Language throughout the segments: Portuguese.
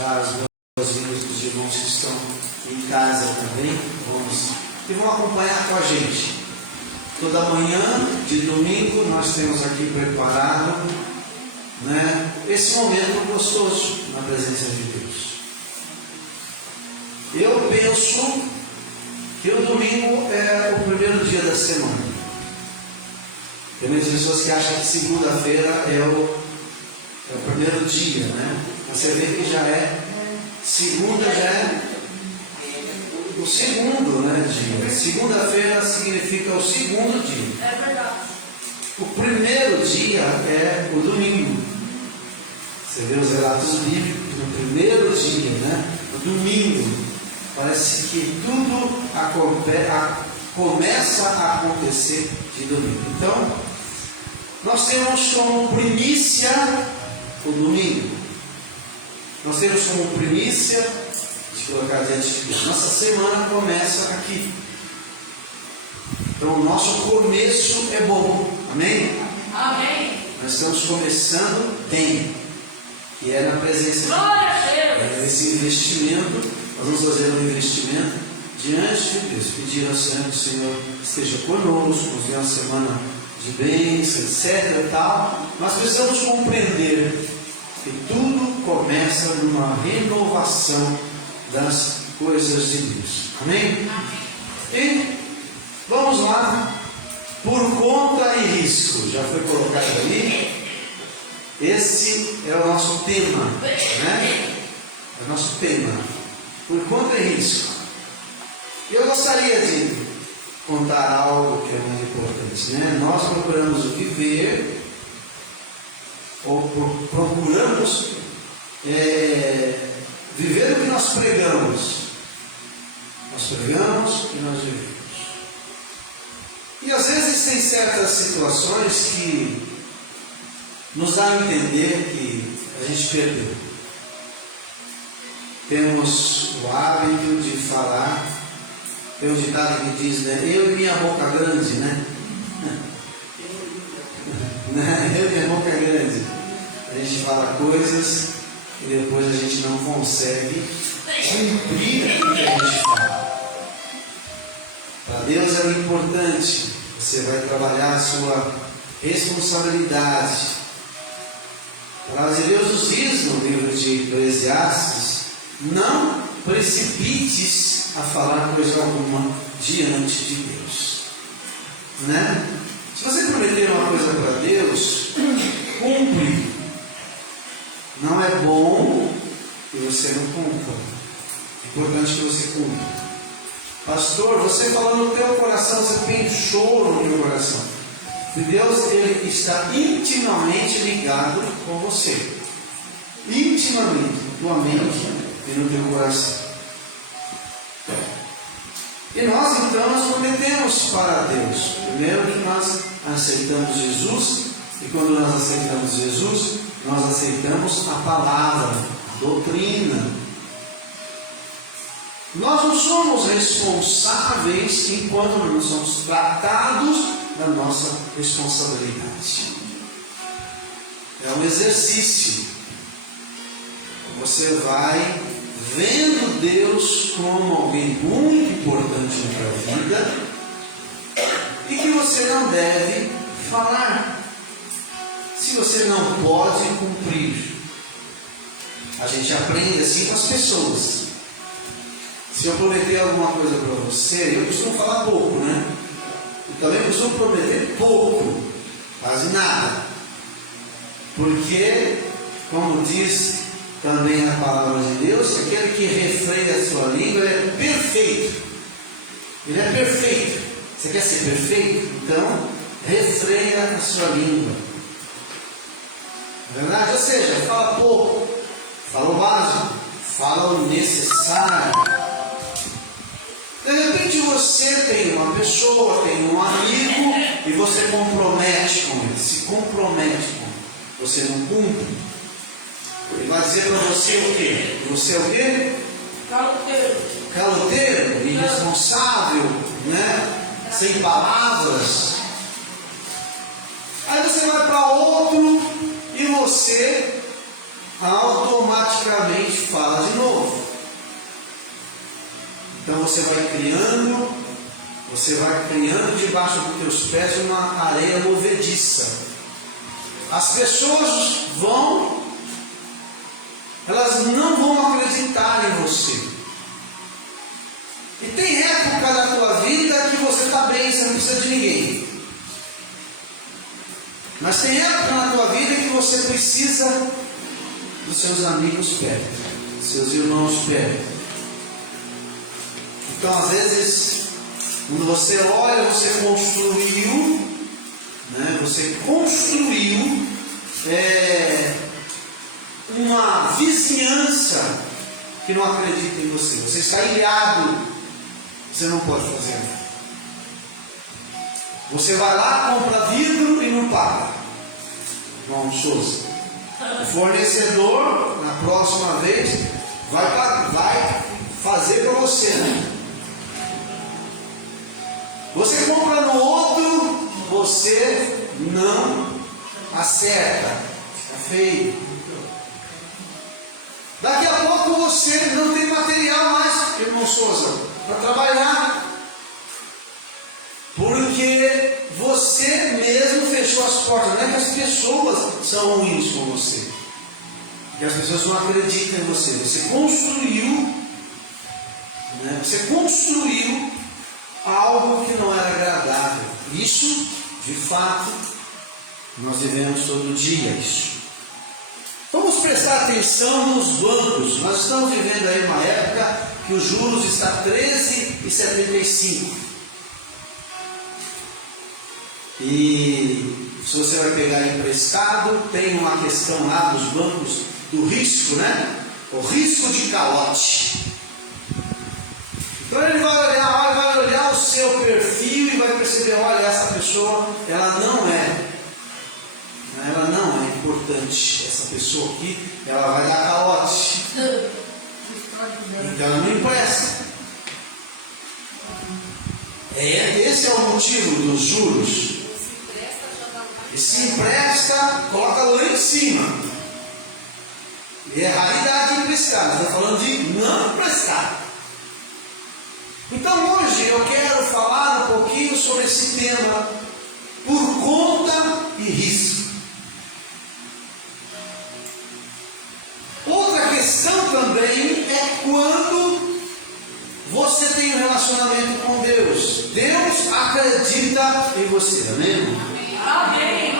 dar as boas-vindas para os irmãos que estão em casa também. E vão acompanhar com a gente. Toda manhã de domingo nós temos aqui preparado, né, esse momento gostoso na presença de Deus. Eu penso que o domingo é o primeiro dia da semana. Tem muitas pessoas que acham que segunda-feira é o primeiro dia, né? Você vê que já é, segunda já é o segundo, né, dia. Segunda-feira significa o segundo dia. É verdade. O primeiro dia é o domingo. Você vê os relatos bíblicos no primeiro dia, né? O domingo. Parece que tudo começa a acontecer de domingo. Então, nós temos como primícia o domingo. Nós temos como primícia de colocar diante de Deus. Nossa semana começa aqui. Então, o nosso começo é bom. Amém? Amém. Nós estamos começando bem. Que é na presença de Deus. Glória a Deus. É esse investimento. Nós vamos fazer um investimento diante de Deus. Pedir ao Senhor que o Senhor esteja conosco, nos dê uma semana de bênção, etc. Tal. Nós precisamos compreender que tudo começa numa renovação das coisas de Deus. Amém? E vamos lá. Por conta e risco. Já foi colocado ali. Esse é o nosso tema, né? É o nosso tema. Por conta e risco. Eu gostaria de contar algo que é muito importante, né? Nós procuramos viver, ou procuramos viver o que nós pregamos. Nós pregamos e nós vivemos. E às vezes tem certas situações que nos dá a entender que a gente perdeu. Temos o hábito de falar, tem um ditado que diz, né? Eu e minha boca grande, né? Eu e minha boca grande. A gente fala coisas e depois a gente não consegue cumprir aquilo que a gente fala. Para Deus é importante. Você vai trabalhar a sua responsabilidade. A palavra de Deus nos diz no livro de Eclesiastes: não precipites a falar coisa alguma diante de Deus, né? Se você prometer uma coisa para Deus, cumpre. Não é bom que você não cumpra. É importante que você cumpra. Pastor, você falou no teu coração, você pensou no teu coração. E Deus, Ele está intimamente ligado com você. Intimamente, na tua mente e no teu coração. E nós então nós prometemos para Deus. Primeiro que nós aceitamos Jesus. E quando nós aceitamos Jesus, nós aceitamos a palavra, a doutrina. Nós não somos responsáveis enquanto não somos tratados da nossa responsabilidade. É um exercício. Você vai vendo Deus como alguém muito importante na sua vida e que você não deve falar se você não pode cumprir. A gente aprende assim com as pessoas. Se eu prometer alguma coisa para você, eu costumo falar pouco, né? Eu também costumo prometer pouco, quase nada. Porque, como diz também a palavra de Deus, aquele que refreia a sua língua, ele é perfeito. Ele é perfeito. Você quer ser perfeito? Então, refreia a sua língua. É verdade? Ou seja, fala pouco, fala o básico, fala o necessário. De repente você tem uma pessoa, tem um amigo e você compromete com ele, se compromete com ele. Você não cumpre. Ele vai dizer para você o quê? Você é o quê? Caloteiro. Caloteiro, irresponsável, né? Sem palavras. Aí você vai para outro e você automaticamente fala de novo. Então você vai criando debaixo dos teus pés uma areia movediça. As pessoas elas não vão acreditar em você. E tem época da tua vida que você está bem, você não precisa de ninguém. Mas tem época na tua vida que você precisa dos seus amigos perto, dos seus irmãos perto. Então, às vezes, quando você olha, você construiu uma vizinhança que não acredita em você. Você está ilhado, você não pode fazer nada. Você vai lá, compra vidro e não paga. João Souza. O fornecedor, na próxima vez, vai fazer para você, né? Você compra no outro, você não acerta, fica feio. Daqui a pouco você não tem material mais, irmão Souza, para trabalhar. Porque você mesmo fechou as portas. Não é que as pessoas são ruins com você, que as pessoas não acreditam em você. Você construiu algo que não era agradável. Isso, de fato, nós vivemos todo dia isso. Vamos prestar atenção nos bancos. Nós estamos vivendo aí uma época que os juros está 13,75. E se você vai pegar emprestado, tem uma questão lá nos bancos do risco, né? O risco de calote. Então ele vai olhar o seu perfil e vai perceber, olha, essa pessoa, ela não é importante. Essa pessoa aqui, ela vai dar calote. Então ela não empresta. Esse é o motivo dos juros. E se empresta, coloca lá em cima. E é raridade de emprestar. Está falando de não emprestar. Então hoje eu quero falar um pouquinho sobre esse tema, por conta e risco. Outra questão também é quando você tem um relacionamento com Deus. Deus acredita em você, amém? Amém.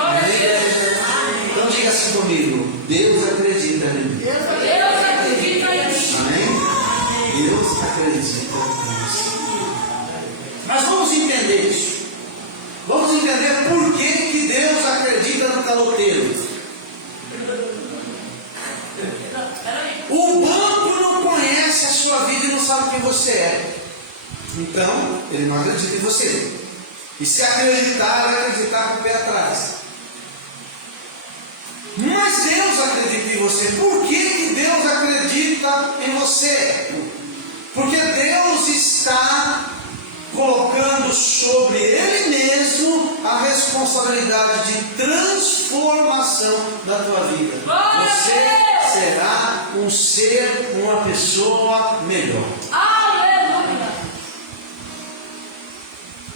Então diga assim comigo: Deus acredita em mim. Deus acredita em mim. Amém? Deus acredita em você. Mas vamos entender isso. Vamos entender por que Deus acredita no caloteiro. O banco não conhece a sua vida e não sabe quem você é. Então, ele não acredita em você. E se acreditar, vai acreditar com o pé atrás. Mas Deus acredita em você. Por que Deus acredita em você? Porque Deus está colocando sobre Ele mesmo a responsabilidade de transformação da tua vida. Você será um ser, uma pessoa melhor. Aleluia!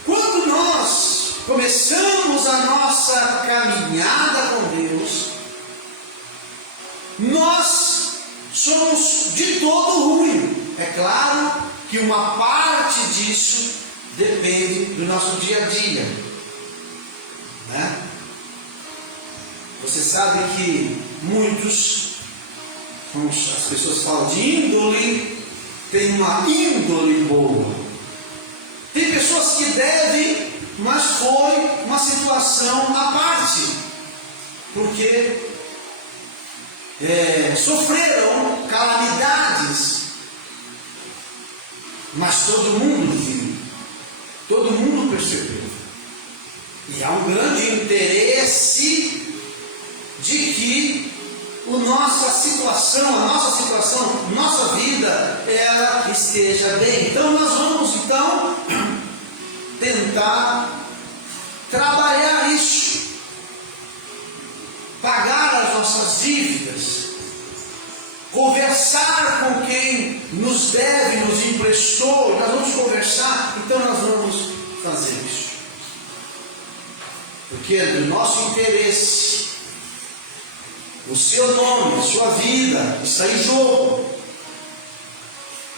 Quando nós começamos a nossa caminhada com Deus, nós somos de todo ruim. É claro que uma parte disso depende do nosso dia a dia, né? Você sabe que muitos, as pessoas falam de índole, tem uma índole boa. Tem pessoas que devem, mas foi uma situação à parte, porque sofreram calamidades, mas todo mundo viu, todo mundo percebeu. E há um grande interesse de que a nossa situação, nossa vida, ela esteja bem. Então nós vamos tentar trabalhar isso, pagar as nossas dívidas, conversar com quem nos deve, nos emprestou, nós vamos conversar, então nós vamos fazer isso. Porque é do nosso interesse, o seu nome, a sua vida está em jogo.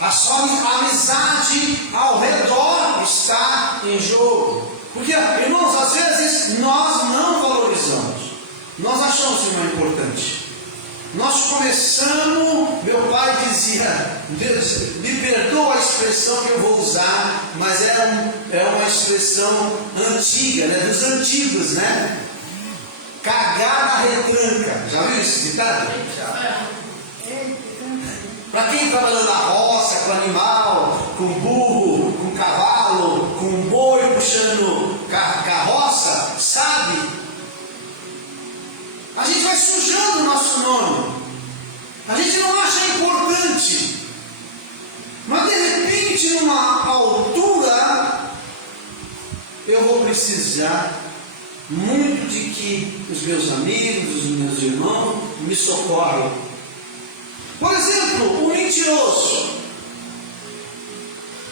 A sua amizade ao redor está em jogo. Porque, irmãos, às vezes nós não valorizamos. Nós achamos que não é importante. Nós começamos, meu pai dizia, Deus, me perdoa a expressão que eu vou usar, mas é uma expressão antiga, né? Dos antigos, né? Cagar na retranca. Já viu esse ditado? Para quem trabalha na roça, com animal, com burro, com cavalo, com boi puxando carroça, sabe? A gente vai sujando o nosso nome. A gente não acha importante. Mas de repente, numa altura, eu vou precisar muito de que os meus amigos, os meus irmãos me socorram. Por exemplo, o mentiroso.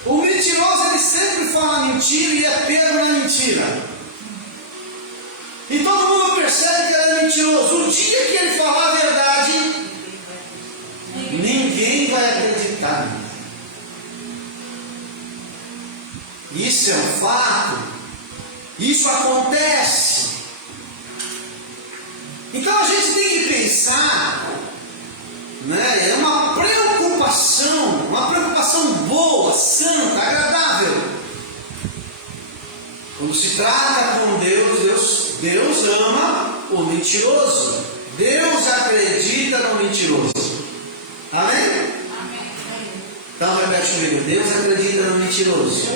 O mentiroso, ele sempre fala mentira e é pego na mentira. E todo mundo percebe que ele é mentiroso. O dia que ele falar a verdade, ninguém vai acreditar. Isso é um fato. Isso acontece. Então a gente tem que pensar, né? É uma preocupação boa, santa, agradável. Quando se trata com Deus ama o mentiroso. Deus acredita no mentiroso. Amém? Amém. Então repete comigo. Deus acredita no mentiroso.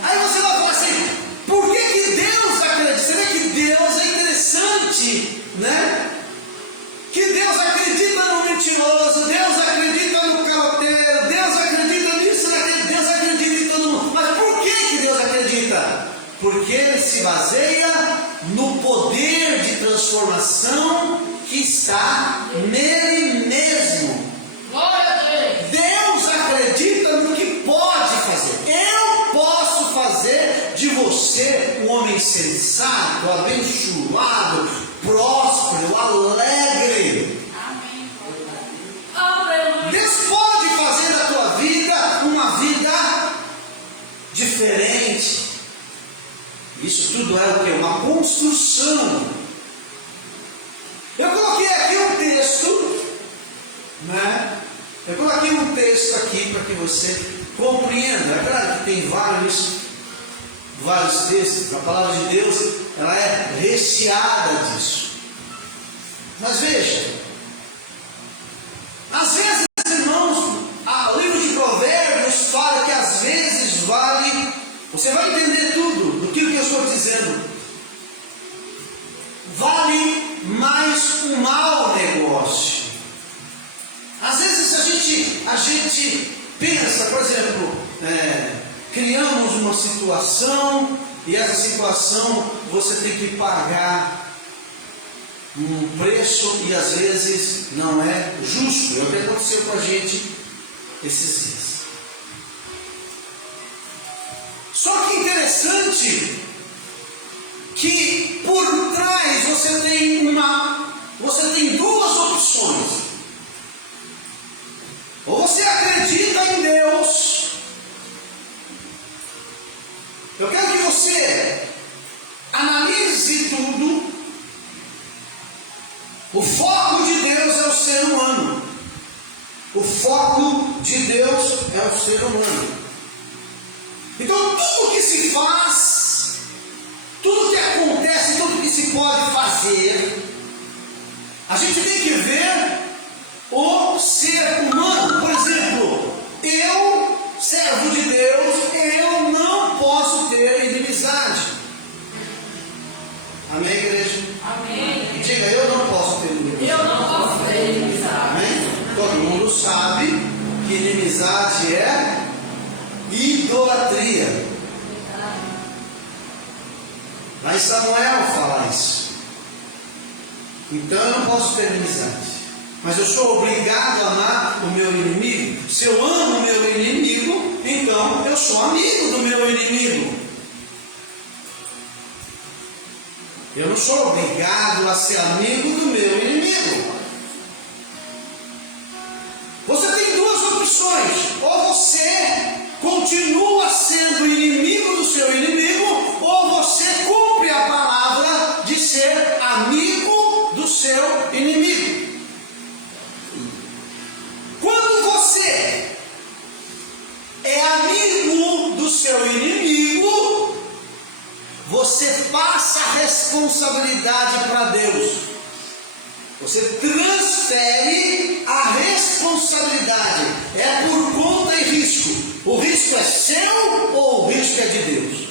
Aí você vai falar assim, por que Deus acredita? Você vê que Deus é interessante, né? Que Deus acredita no mentiroso, Deus acredita no caloteiro, Deus acredita nisso, Deus acredita em todo mundo. Mas por que Deus acredita? Porque ele se baseia no poder de transformação que está nele mesmo. Glória a Deus. Deus acredita no que pode fazer. Eu posso fazer de você um homem sensato, abençoado, próspero, alegre. Amém. Aleluia. Deus pode fazer da tua vida uma vida diferente. Isso tudo é o que? Uma construção. Eu coloquei aqui um texto, né? Eu coloquei um texto aqui para que você compreenda. É claro que tem vários textos. A palavra de Deus, ela é recheada disso. Mas veja, às vezes, irmãos, o livro de Provérbios fala que às vezes vale, você vai entender tudo do que eu estou dizendo, vale mais um mau negócio. Às vezes a gente pensa, por exemplo, criamos uma situação e essa situação você tem que pagar um preço e às vezes não é justo. É o que aconteceu com a gente esses dias. Só que interessante que por trás você tem duas opções. Ou você acredita em Deus. Eu quero que você analise tudo. O foco de Deus é o ser humano. O foco de Deus é o ser humano. Então tudo que se faz, tudo que acontece, tudo que se pode fazer, a gente tem que ver o ser humano. Por exemplo, eu, servo de Deus, eu não posso ter inimizade. Amém, igreja? Amém. Diga, eu não posso ter inimizade. Eu não posso ter inimizade. Amém? Todo mundo sabe que inimizade é idolatria. Mas Samuel fala isso. Então eu não posso ter inimizade. Mas eu sou obrigado a amar o meu inimigo. Se eu amo o meu inimigo, então eu sou amigo do meu inimigo. Eu não sou obrigado a ser amigo do meu inimigo. Você tem duas opções. Ou você continua sendo inimigo do seu inimigo, ou você cumpre a palavra de ser amigo do seu inimigo. Quando você é amigo do seu inimigo, você passa a responsabilidade para Deus. Você transfere a responsabilidade. É por conta e risco. O risco é seu ou o risco é de Deus?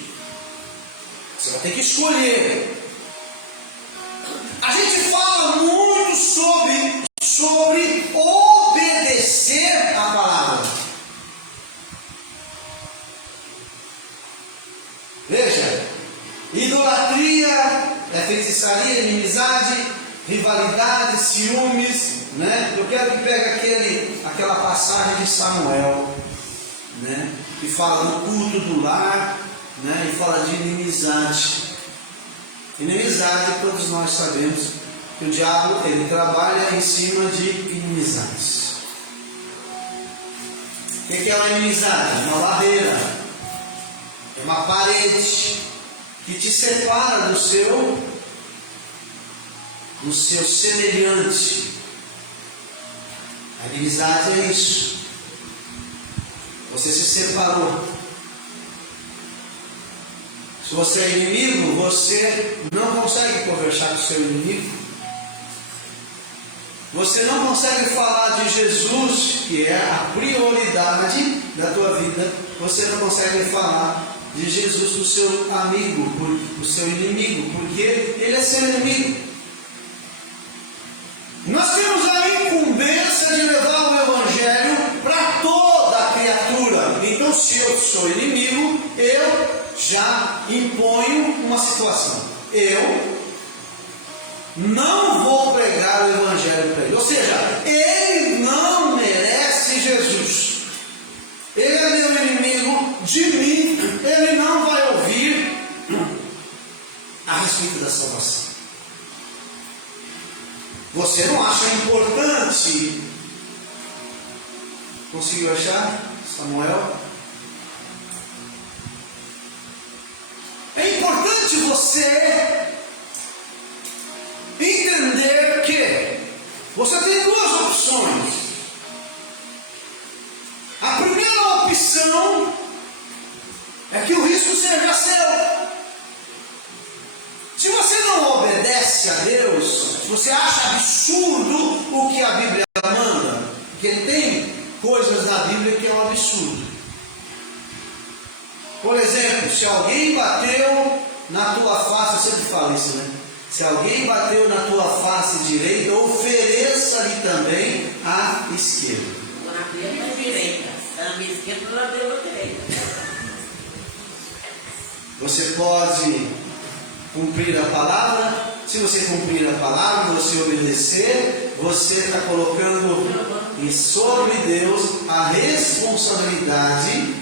Você vai ter que escolher. A gente fala muito sobre obedecer a palavra. Veja, idolatria é feitiçaria, inimizade, rivalidade, ciúmes, né? Eu quero que pegue aquela passagem de Samuel, né? Que fala do culto do lar, né? E fala de inimizade. Inimizade, todos nós sabemos que o diabo ele trabalha em cima de inimizades. O que é uma inimizade? Uma barreira, é uma parede que te separa do seu semelhante. A inimizade é isso. Você se separou. Se você é inimigo, você não consegue conversar com o seu inimigo. Você não consegue falar de Jesus, que é a prioridade da tua vida. Você não consegue falar de Jesus para o seu amigo, para o seu inimigo, porque ele é seu inimigo. Nós temos a incumbência de levar o Evangelho para toda a criatura. Então, se eu sou inimigo, eu já imponho uma situação. Eu não vou pregar o Evangelho para ele. Ou seja, ele não merece Jesus. Ele é meu inimigo, de mim, ele não vai ouvir a respeito da salvação. Você não acha importante? Conseguiu achar, Samuel? É importante você entender que você tem duas opções. A primeira opção é que o risco seja seu. Se você não obedece a Deus, se você acha absurdo o que a Bíblia manda, porque tem coisas na Bíblia que é um absurdo. Por exemplo, se alguém bateu na tua face, eu sempre falo isso, né? Se alguém bateu na tua face direita, ofereça-lhe também a esquerda. Na direita, na minha esquerda, na direita. Você pode cumprir a palavra. Se você cumprir a palavra, você obedecer, você está colocando sobre Deus a responsabilidade.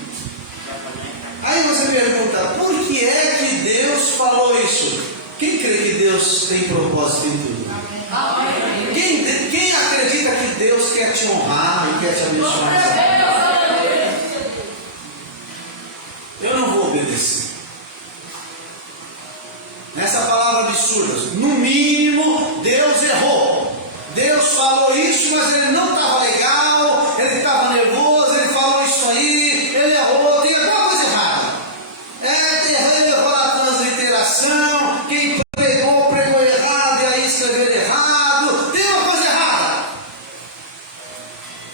Aí você pergunta, por que é que Deus falou isso? Quem crê que Deus tem propósito em tudo? Quem acredita que Deus quer te honrar e quer te abençoar? Eu não vou obedecer. Nessa palavra absurda, no mínimo, Deus errou. Deus falou isso, mas ele não estava legal, ele estava nervoso, ele falou isso aí, ele errou, tem alguma coisa errada. É terrível a transliteração, quem pregou errado e aí escreveu errado, tem uma coisa errada.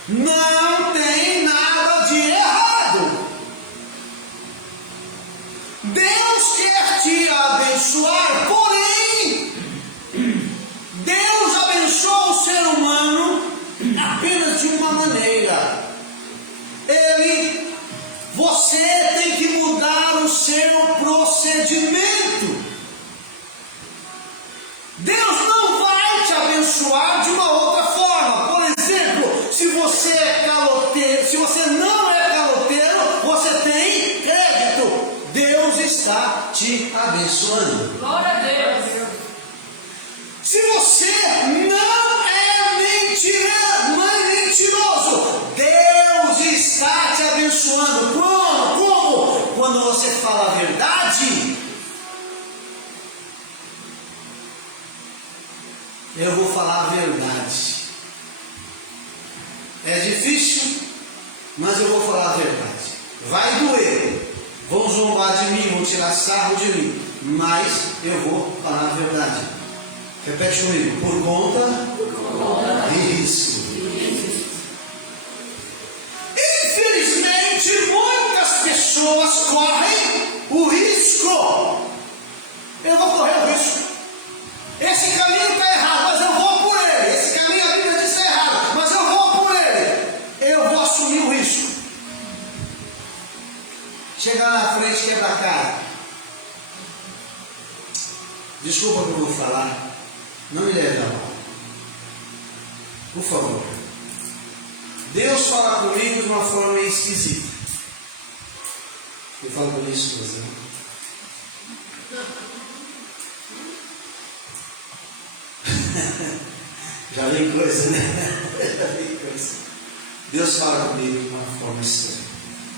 Não tem nada de errado. Deus quer te abençoar, porém, Deus abençoa o ser humano apenas de uma maneira. te abençoando. Glória a Deus. Se você não é mentiroso, Deus está te abençoando. Como? Quando você fala a verdade. Eu vou falar a verdade. É difícil, mas eu vou falar a verdade. Vai doer, vão zombar de mim, vão tirar sarro de mim, mas eu vou falar a verdade. Repete comigo: por conta de risco. Infelizmente, muitas pessoas correm o risco. Eu vou correr o risco. Esse caminho está errado, mas eu vou por ele. Esse caminho a Bíblia diz que está errado, mas eu vou por ele. Eu vou assumir o risco. Chegar na frente, quebrar a cara. Desculpa o que eu vou falar. Não me leve a mal. Por favor. Deus fala comigo de uma forma meio esquisita. Eu falo com a minha esposa, né? Já vem coisa, né? Já vem coisa. Deus fala comigo de uma forma estranha.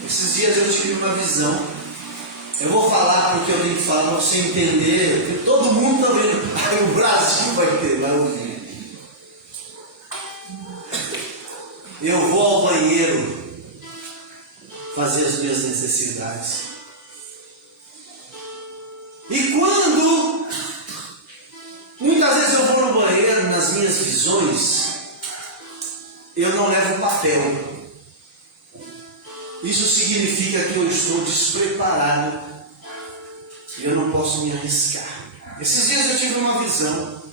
Esses dias eu tive uma visão. Eu vou falar porque eu tenho que falar para você entender, porque todo mundo está vendo. Aí o Brasil vai ouvir. Eu vou ao banheiro fazer as minhas necessidades. E quando muitas vezes eu vou no banheiro, nas minhas visões, eu não levo papel. Isso significa que eu estou despreparado e eu não posso me arriscar. Esses dias eu tive uma visão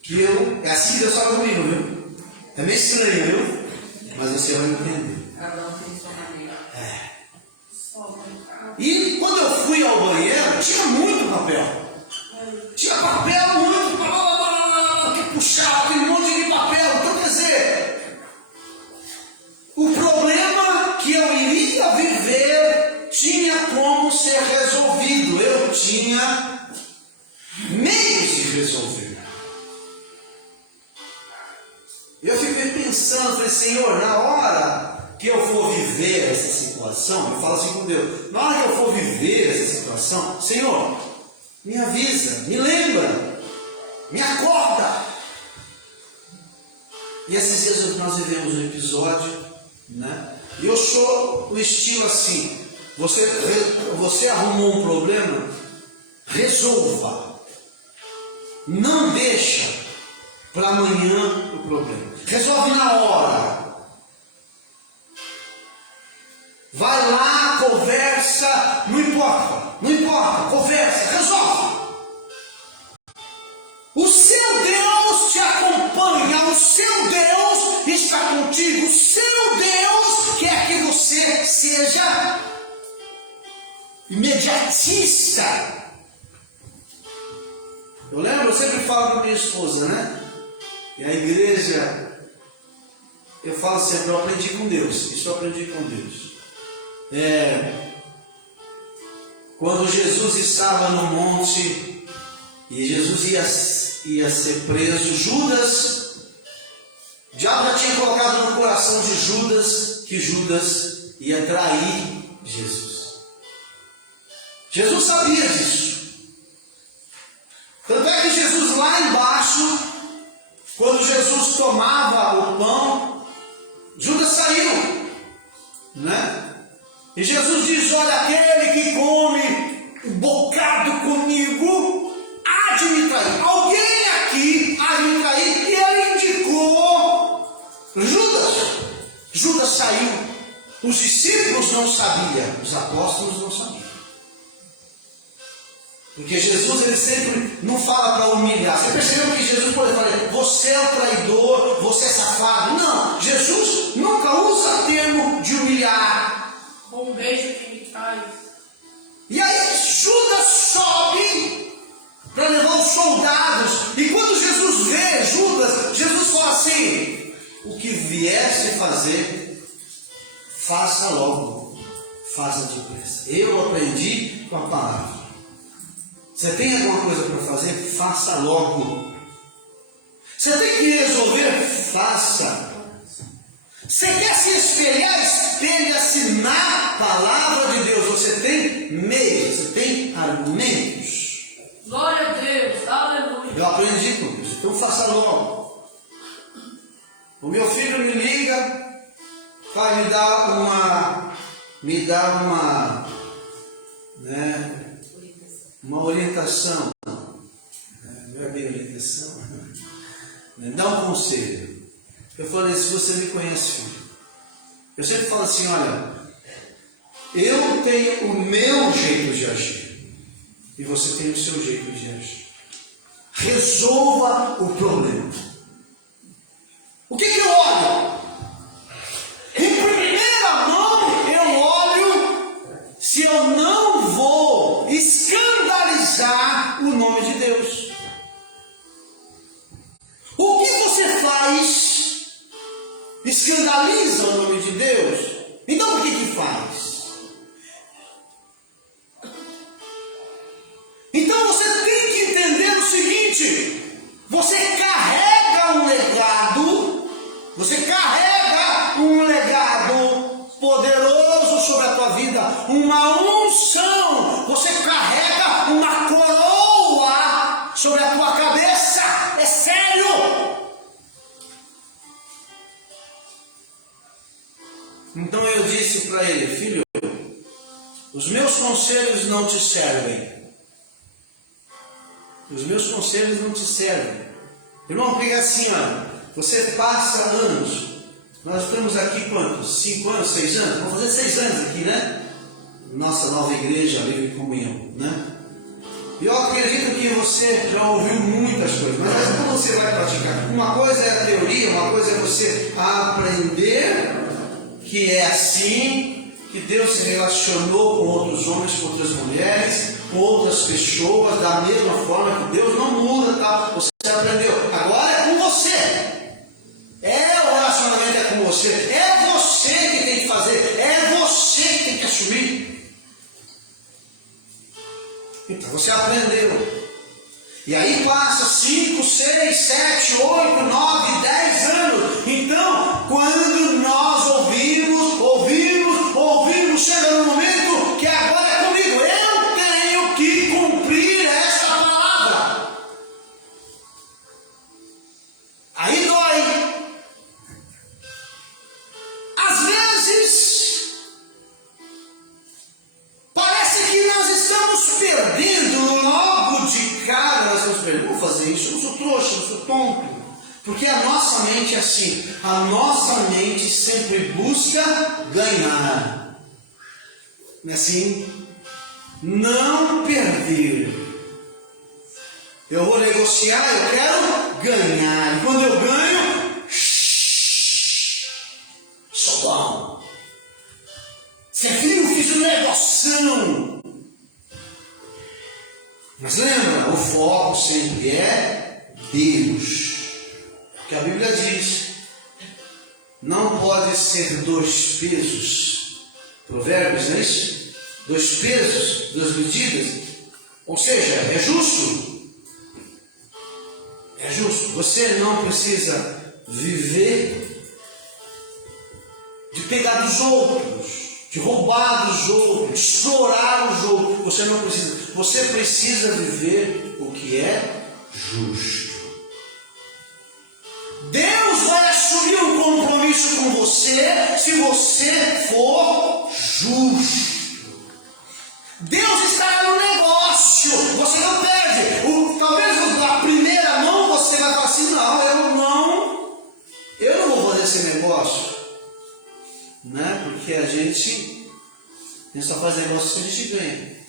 que é assim que Deus fala comigo, viu? É meio estranho, viu? Mas você vai entender. Cada um tem sua maneira. E quando eu fui ao banheiro, tinha muito papel. Tinha papel muito, que puxava, aquele monte de papel. Então, quer dizer, o problema que eu iria viver tinha como ser resolvido. Eu tinha meios de resolver. Eu fiquei pensando, falei: Senhor, na hora que eu for viver essa situação, eu falo assim com Deus, na hora que eu for viver essa situação, Senhor, me avisa, me lembra, me acorda. E esses dias nós vivemos um episódio, né? E eu sou o estilo assim: você arrumou um problema, resolva. Não deixa para amanhã o problema. Resolve na hora. Vai lá, conversa, não importa, conversa, resolve. O seu Deus te acompanha, o seu Deus está contigo, o seu Deus quer que você seja imediatista. Eu lembro, eu sempre falo para minha esposa, né? E a igreja, eu falo sempre: eu aprendi com Deus, isso eu aprendi com Deus. Quando Jesus estava no monte e Jesus ia ser preso, Judas, o diabo já tinha colocado no coração de Judas que Judas ia trair Jesus. Jesus sabia disso. Tanto é que Jesus lá embaixo, quando Jesus tomava o pão, Judas saiu, né? E Jesus diz: olha, aquele que come um bocado comigo há de me trair. Alguém aqui há de me trair. E ele indicou Judas. Judas saiu. Os discípulos não sabiam, os apóstolos não sabiam. Porque Jesus, ele sempre não fala para humilhar. Você percebeu que Jesus pode falar: você é o traidor, você é safado? Não, Jesus nunca usa termo de humilhar. Com um beijo que me traz. E aí Judas sobe para levar os soldados. E quando Jesus vê Judas, Jesus fala assim: o que viesse fazer, faça logo, faça depressa. Eu aprendi com a palavra. Você tem alguma coisa para fazer? Faça logo. Você tem que resolver? Faça. Você quer se espelhar? Espelha-se na palavra de Deus. Você tem meios, você tem argumentos. Glória a Deus, aleluia. Eu aprendi com isso, então faça logo. O meu filho me liga, vai me dar uma orientação. Não é bem orientação. Dá um conselho. Eu falei, se você me conhece, filho, eu sempre falo assim, olha, eu tenho o meu jeito de agir e você tem o seu jeito de agir. Resolva o problema. O que eu olho? Em primeira mão eu olho se eu não vou escandalizar o nome de Deus. O que você faz escandaliza o nome de Deus? Então por que faz? Então você tem que entender o seguinte: você carrega um legado poderoso sobre a tua vida, uma unção, você carrega uma coroa sobre a tua cabeça, é sério. Então eu disse para ele, filho, os meus conselhos não te servem. Os meus conselhos não te servem. Irmão, pega assim, ó. Você passa anos. Nós estamos aqui quantos? 5 anos, 6 anos? Vamos fazer 6 anos aqui, né? Nossa nova igreja, Livre Comunhão, né? E eu acredito que você já ouviu muitas coisas, mas quando você vai praticar, uma coisa é a teoria, uma coisa é você aprender que é assim, que Deus se relacionou com outros homens, com outras mulheres, com outras pessoas, da mesma forma que Deus não muda, tá? Você aprendeu. Agora é com você. O relacionamento é com você. É você que tem que fazer. É você que tem que assumir. Então você aprendeu. E aí passa 5, 6, 7, 8, 9, 10 anos. Então, quando nós ouvimos, chega no momento que agora é comigo. Eu tenho que cumprir esta palavra. Aí dói. Às vezes, parece que nós estamos perdendo logo de cara. Nós estamos perdendo. Vou fazer isso, eu não sou trouxa, eu não sou tonto. Porque a nossa mente é assim. A nossa mente sempre busca ganhar. Não é assim? Não perder. Eu vou negociar, eu quero ganhar. E quando eu ganho, sou bom. Você viu, fiz um negoção. Mas lembra, o foco sempre é Deus. Porque a Bíblia diz, não pode ser 2 pesos. Provérbios, não é isso? 2 pesos, 2 medidas. Ou seja, é justo. É justo. Você não precisa viver de pegar dos outros, de roubar dos outros, de explorar os outros. Você não precisa. Você precisa viver o que é justo. Deus vai assumir um compromisso com você se você for justo. Deus estará no negócio. Você não perde. Talvez na primeira mão você vai falar assim, eu não vou fazer esse negócio. Né? Porque a gente só faz negócio se a gente ganha.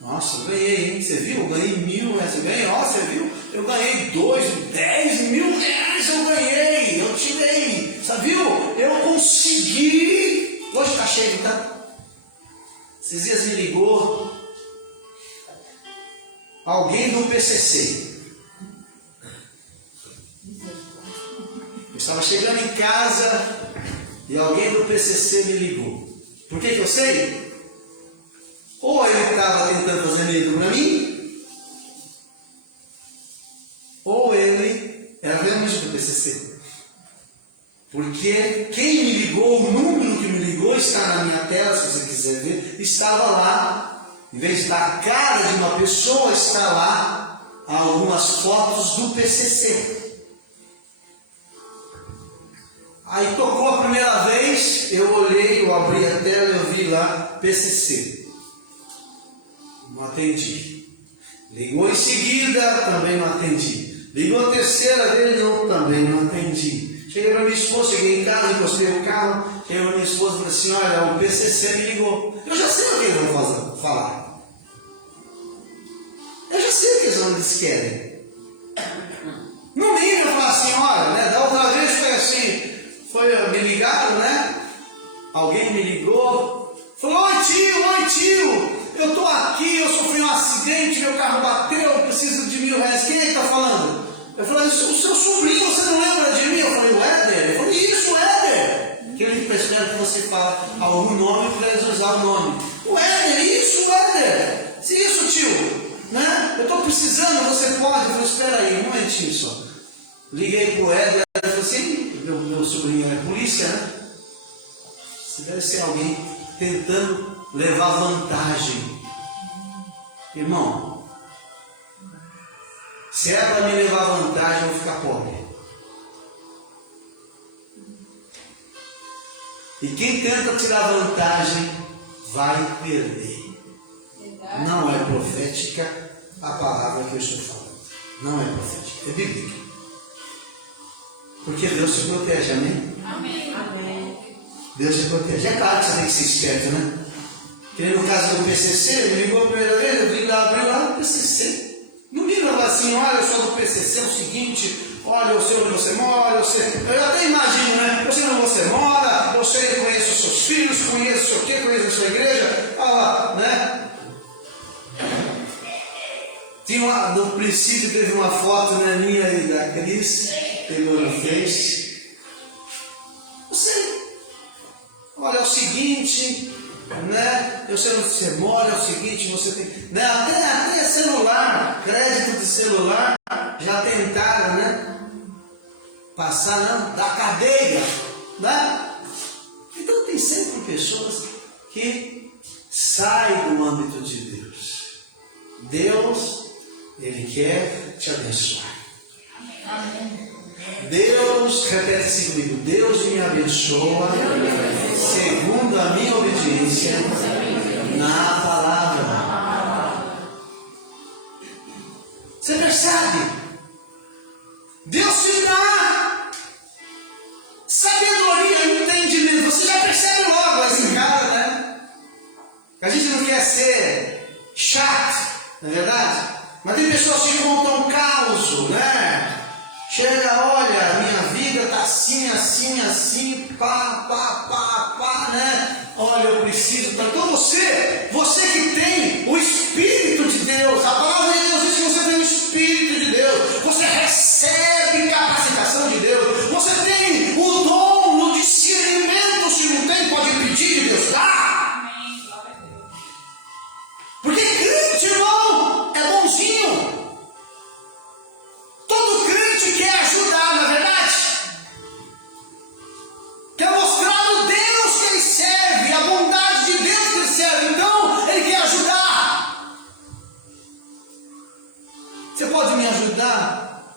Nossa, eu ganhei, hein? Você viu? Eu ganhei R$1.000. Você ganhou? Você viu? Eu ganhei 10 mil reais. Eu ganhei. Eu tirei. Você viu? Eu consegui. Hoje está cheio, tá? Esses dias me ligou alguém do PCC. Eu estava chegando em casa e alguém do PCC me ligou. Por que eu sei? Ou ele estava tentando fazer medo para mim, PCC. Porque quem me ligou, o número que me ligou está na minha tela, se você quiser ver, estava lá. Em vez de estar a cara de uma pessoa, está lá algumas fotos do PCC. Aí tocou a primeira vez, eu olhei, eu abri a tela e eu vi lá PCC. Não atendi. Ligou em seguida, também não atendi. Ligou a terceira vez, também não atendi. Cheguei para minha esposa, cheguei em casa, encostei o carro, cheguei para minha esposa e falei assim, olha, o PCC me ligou. Eu já sei o que eles vão falar. Eu já sei o que eles querem. No mínimo eu falo assim, olha, né, da outra vez foi assim, me ligaram, né? Alguém me ligou, falou, oi tio, eu estou aqui, eu sofri um acidente, meu carro bateu, eu preciso de R$1.000. Quem é que está falando? Eu falei, o seu sobrinho, você não lembra de mim? Eu falei, o Éder? Ele falou, isso, o Éder. Que ele espera que você fale algum nome para eles usar o nome. O Éder, isso, o Éder. Isso, tio. Né? Eu estou precisando, você pode? Eu falei, espera aí, um momentinho só. Liguei para o Éder, ele falou assim, meu sobrinho é polícia, né? Você deve ser alguém tentando levar vantagem. Irmão, se é para me levar vantagem, eu vou ficar pobre. E quem tenta tirar vantagem, vai perder. Não é profética a palavra que eu estou falando. Não é profética, é bíblica. Porque Deus te protege, amém? Amém. Deus te protege. É claro que você tem que ser esperto, né? Que no caso do PCC, ele ligou a primeira vez, eu vim lá, abri lá no PCC. No mínimo assim, olha, eu sou do PCC, é o seguinte, olha, eu sei onde você mora, eu até imagino, né? Eu sei onde você mora, eu sei, conheço os seus filhos, conheço o quê, conheço a sua igreja, olha lá, né? No princípio teve uma foto, né, minha e da Cris, pegou no Face. Olha, é o seguinte, né? Eu sei onde você mora, é o seguinte, você tem. Né? Até celular, crédito de celular, já tentaram, né? Passar da cadeia, né? Então tem sempre pessoas que saem do âmbito de Deus. Deus, Ele quer te abençoar. Amém. Deus, repete comigo, Deus me abençoa segundo a minha obediência na palavra. Você percebe? Deus te dá sabedoria e entendimento. Você já percebe logo esse cara, né? A gente não quer ser chato, não é verdade? Mas tem pessoas que contam caos, né? Chega, olha, minha vida está assim, pá, né? Olha, eu preciso. Então você que tem o Espírito de Deus, a palavra de Deus diz que você tem o Espírito de Deus, você recebe capacitação de Deus, você tem o dom, o discernimento, se não tem, pode pedir de Deus, dá. Porque crente, irmão, é bonzinho. Todo crente quer ajudar, na verdade. Quer mostrar o Deus que ele serve, a bondade de Deus que ele serve. Então, ele quer ajudar. Você pode me ajudar?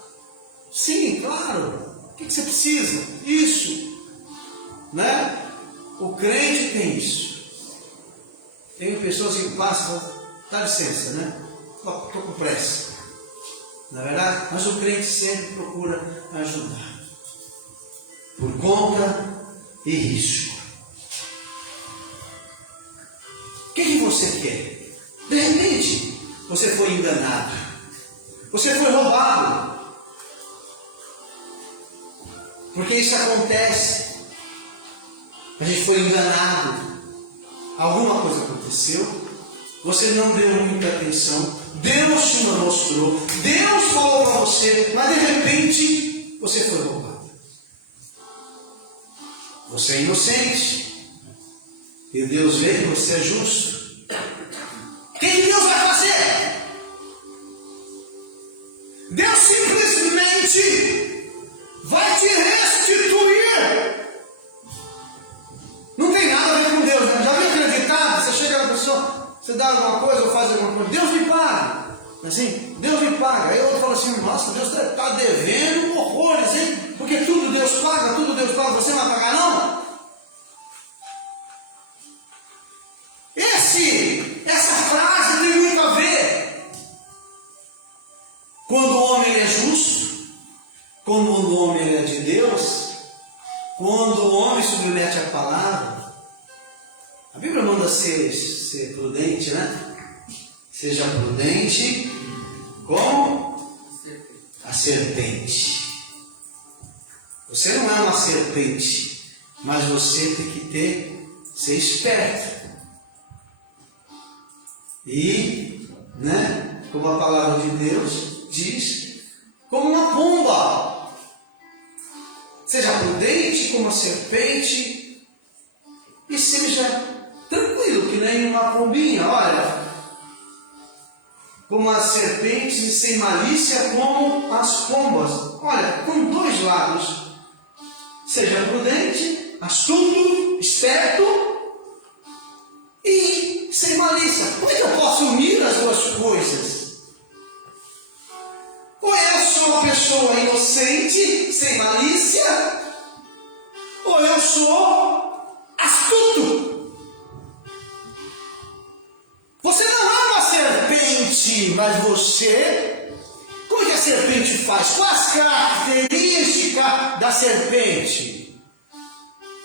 Sim, claro. O que você precisa? Isso. Né? O crente tem isso. Tem pessoas que passam, dá licença, né? Estou com pressa. Na verdade, mas o crente sempre procura ajudar. Por conta e risco. O que você quer? De repente, você foi enganado. Você foi roubado. Porque isso acontece. A gente foi enganado. Alguma coisa aconteceu. Você não deu muita atenção. Deus te mostrou. Deus falou para você. Mas de repente, você foi roubado. Você é inocente. E Deus vê que você é justo. O que Deus vai fazer? Deus simplesmente dá alguma coisa ou faz alguma coisa, Deus me paga. Assim, Deus me paga. Aí outro fala assim, nossa, Deus está devendo horrores, hein? Porque tudo Deus paga, você não vai pagar não? Essa frase tem muito a ver. Quando o homem é justo, quando o homem é de Deus, quando o homem submete a palavra, a Bíblia manda ser prudente, né? Seja prudente como a serpente. Você não é uma serpente, mas você tem que ser esperto. E, né, como a palavra de Deus diz, como uma pomba. Seja prudente como a serpente e seja tranquilo, que nem uma pombinha. Olha, como as serpentes e sem malícia como as pombas. Olha, com dois lados. Seja prudente, astuto, esperto e sem malícia. Como é que eu posso unir as duas coisas? Ou eu sou uma pessoa inocente, sem malícia, ou eu sou astuto. Você não é uma serpente, mas você... Como é que a serpente faz? Quais as características da serpente?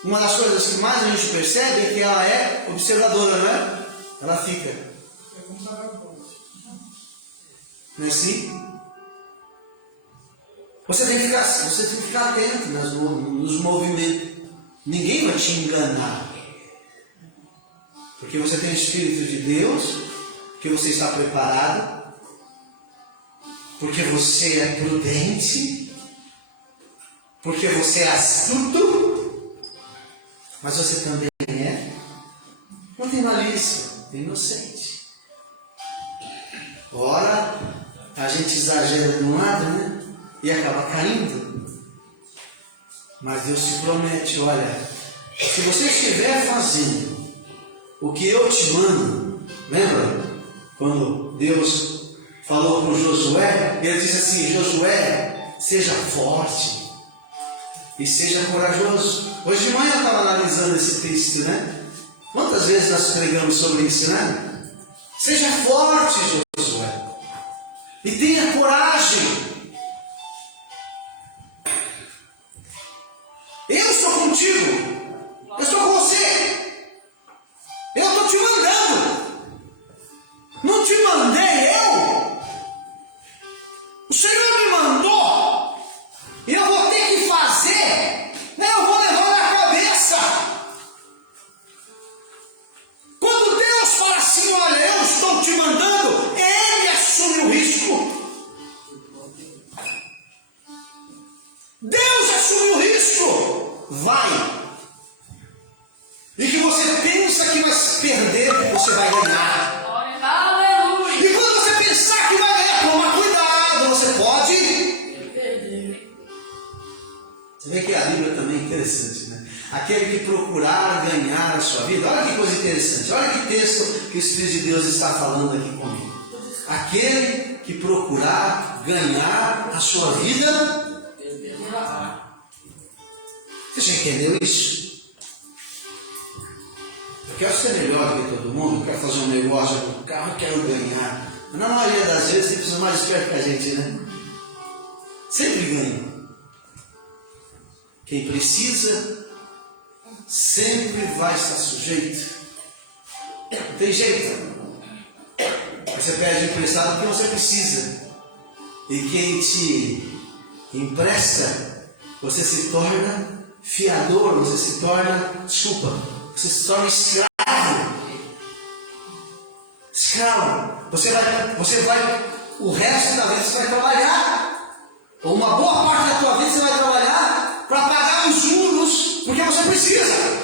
Uma das coisas que mais a gente percebe é que ela é observadora, né? Ela fica. Não é assim? Você tem que ficar atento nos movimentos. Ninguém vai te enganar. Porque você tem o Espírito de Deus, porque você está preparado, porque você é prudente, porque você é astuto, mas você também não tem malícia, é inocente. Ora, a gente exagera de um lado, né? E acaba caindo. Mas Deus te promete, olha, se você estiver fazendo o que eu te mando, lembra? Quando Deus falou para o Josué, ele disse assim, Josué, seja forte e seja corajoso. Hoje de manhã eu estava analisando esse texto, né? Quantas vezes nós pregamos sobre isso, né? Seja forte, Josué, e tenha coragem. Eu sou contigo, eu sou com você, eu estou te mandando, não te mandei eu, o Senhor me mandou, e eu vou ter que fazer, eu vou levar na cabeça. Quando Deus fala assim, olha, eu estou te mandando, Ele assume o risco. Deus assume o risco. Vai. E que você pensa que vai perder, você vai ganhar. Aleluia. E quando você pensar que vai ganhar, toma cuidado, você pode Perder. Você vê que a Bíblia também é interessante, né? Aquele que procurar ganhar a sua vida, olha que coisa interessante, olha que texto que o Espírito de Deus está falando aqui comigo. Aquele que procurar ganhar a sua vida, você já entendeu isso? Eu quero ser melhor do que todo mundo, eu quero fazer um negócio com o carro, eu quero ganhar. Mas na maioria das vezes, tem pessoas mais espertas que a gente, né? Sempre ganha. Quem precisa, sempre vai estar sujeito. Não tem jeito. Você pede emprestado porque você precisa. E quem te empresta, você se torna fiador, você se torna escravo. Escravo. Você vai, o resto da vida você vai trabalhar. Ou uma boa parte da tua vida você vai trabalhar para pagar os juros, porque você precisa.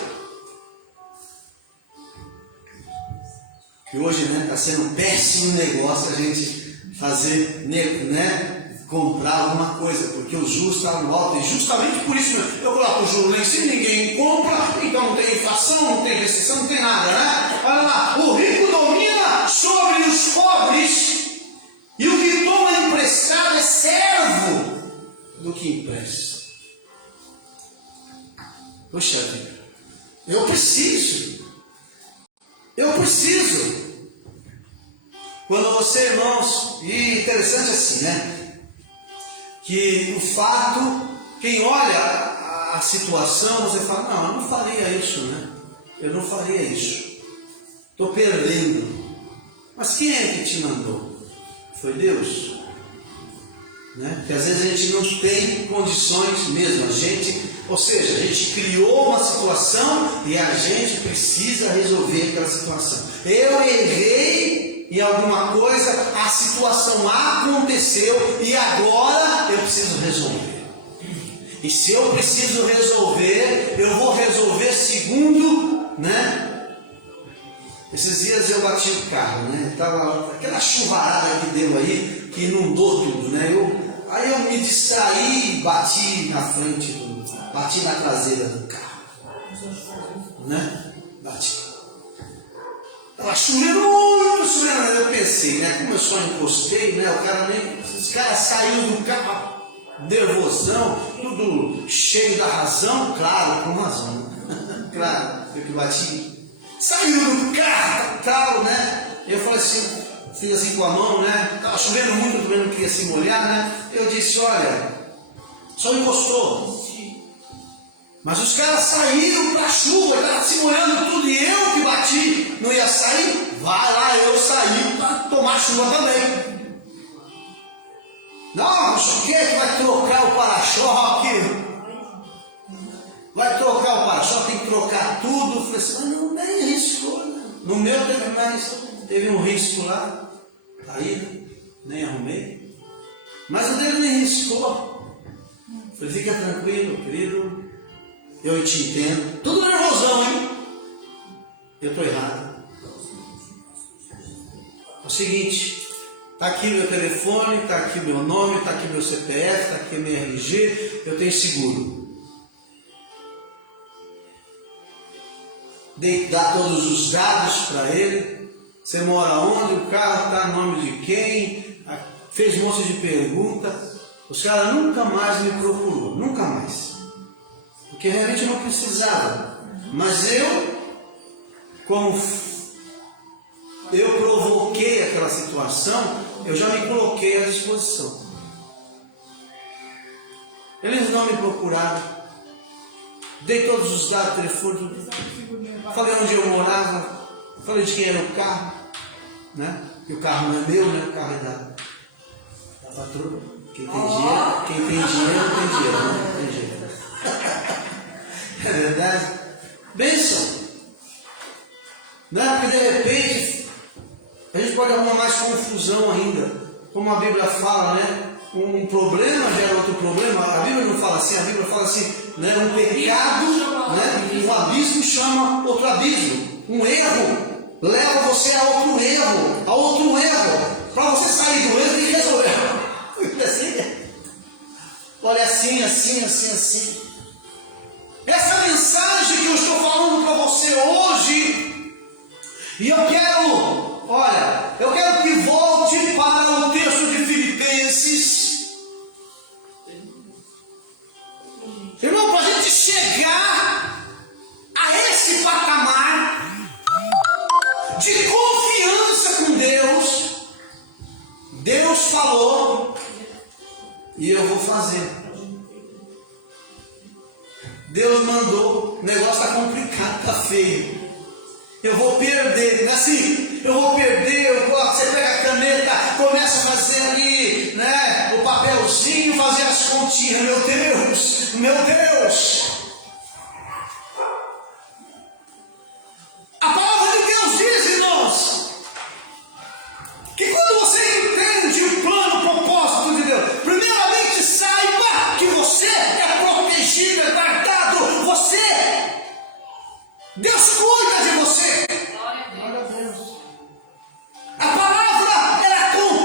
E hoje, né, está sendo um péssimo negócio a gente fazer, né, comprar alguma coisa, porque o juros está no alto, e justamente por isso eu coloco o juro lá em cima, ninguém compra, então não tem inflação, não tem recessão, não tem nada, né? Olha lá, o rico domina sobre os pobres, e o que toma emprestado é servo do que empresta. Poxa vida, eu preciso. Quando você, irmãos, e interessante assim, né? Que o fato, quem olha a situação, você fala, não, eu não faria isso, né? Eu não faria isso. Estou perdendo. Mas quem é que te mandou? Foi Deus. Né? Porque às vezes a gente não tem condições mesmo. A gente criou uma situação e a gente precisa resolver aquela situação. Eu errei em alguma coisa, a situação aconteceu e agora eu preciso resolver. E se eu preciso resolver, eu vou resolver segundo, né? Esses dias eu bati o carro, né? Tava aquela chuvarada que deu aí, que inundou tudo, né? Aí eu me distraí e bati na frente, bati na traseira do carro, né? Bati. Estava chovendo muito, chovendo. Eu pensei, né? Como eu só encostei, né? Os caras saíram do carro, nervosão, tudo cheio da razão, claro, com razão. Claro, eu que bati. Saíram do carro, tal, né? Eu falei assim, fiz assim com a mão, né? Estava chovendo muito, eu também não queria se molhar, né? Eu disse, olha, só encostou. Mas os caras saíram para a chuva, estavam se molhando tudo, e eu que bati, não ia sair? Vai lá, eu saí para tomar chuva também. Não sei o que vai trocar o para-choque. Vai trocar o para-choque, tem que trocar tudo. Eu falei assim, mas não nem risco. No meu teve um risco lá, aí, nem arrumei. Mas o dele nem riscou. Eu falei, fica tranquilo, querido, eu te entendo. Tudo nervosão, hein? Eu estou errado. É o seguinte, está aqui meu telefone, está aqui meu nome, está aqui meu CPF, está aqui meu RG, eu tenho seguro. Dar todos os dados para ele. Você mora onde? O carro está no nome de quem? Fez um monte de perguntas. Os caras nunca mais me procurou, nunca mais. Porque realmente eu não precisava. Mas como eu provoquei aquela situação, eu já me coloquei à disposição. Eles não me procuraram. Dei todos os dados, telefone, falei onde eu morava, falei de quem era o carro, né? E o carro não é meu, né? O carro é da patroa. Quem tem dinheiro, tem dinheiro, né? Tem dinheiro. É verdade? Bênção. Né? Porque de repente a gente pode arrumar mais confusão ainda. Como a Bíblia fala, né? Um problema gera outro problema. A Bíblia não fala assim, a Bíblia fala assim, né? Um pecado, né? Um abismo chama outro abismo. Um erro leva você a outro erro. Para você sair do erro, tem que resolver. Assim, olha, assim. Essa mensagem que eu estou falando para você hoje, e eu quero que volte para o texto de Filipenses. Irmão, para a gente chegar a esse patamar de confiança com Deus, Deus falou e eu vou fazer. Deus mandou, o negócio está complicado, está feio. Eu vou perder, não é assim? Eu vou perder, você pega a caneta, começa a fazer ali, né, o papelzinho, fazer as continhas. Meu Deus! A palavra de Deus diz, irmãos, que quando você entende o plano, o propósito de Deus, primeiramente saiba que você é protegido, é guardado, Deus cuida de você. Glória a Deus. A palavra,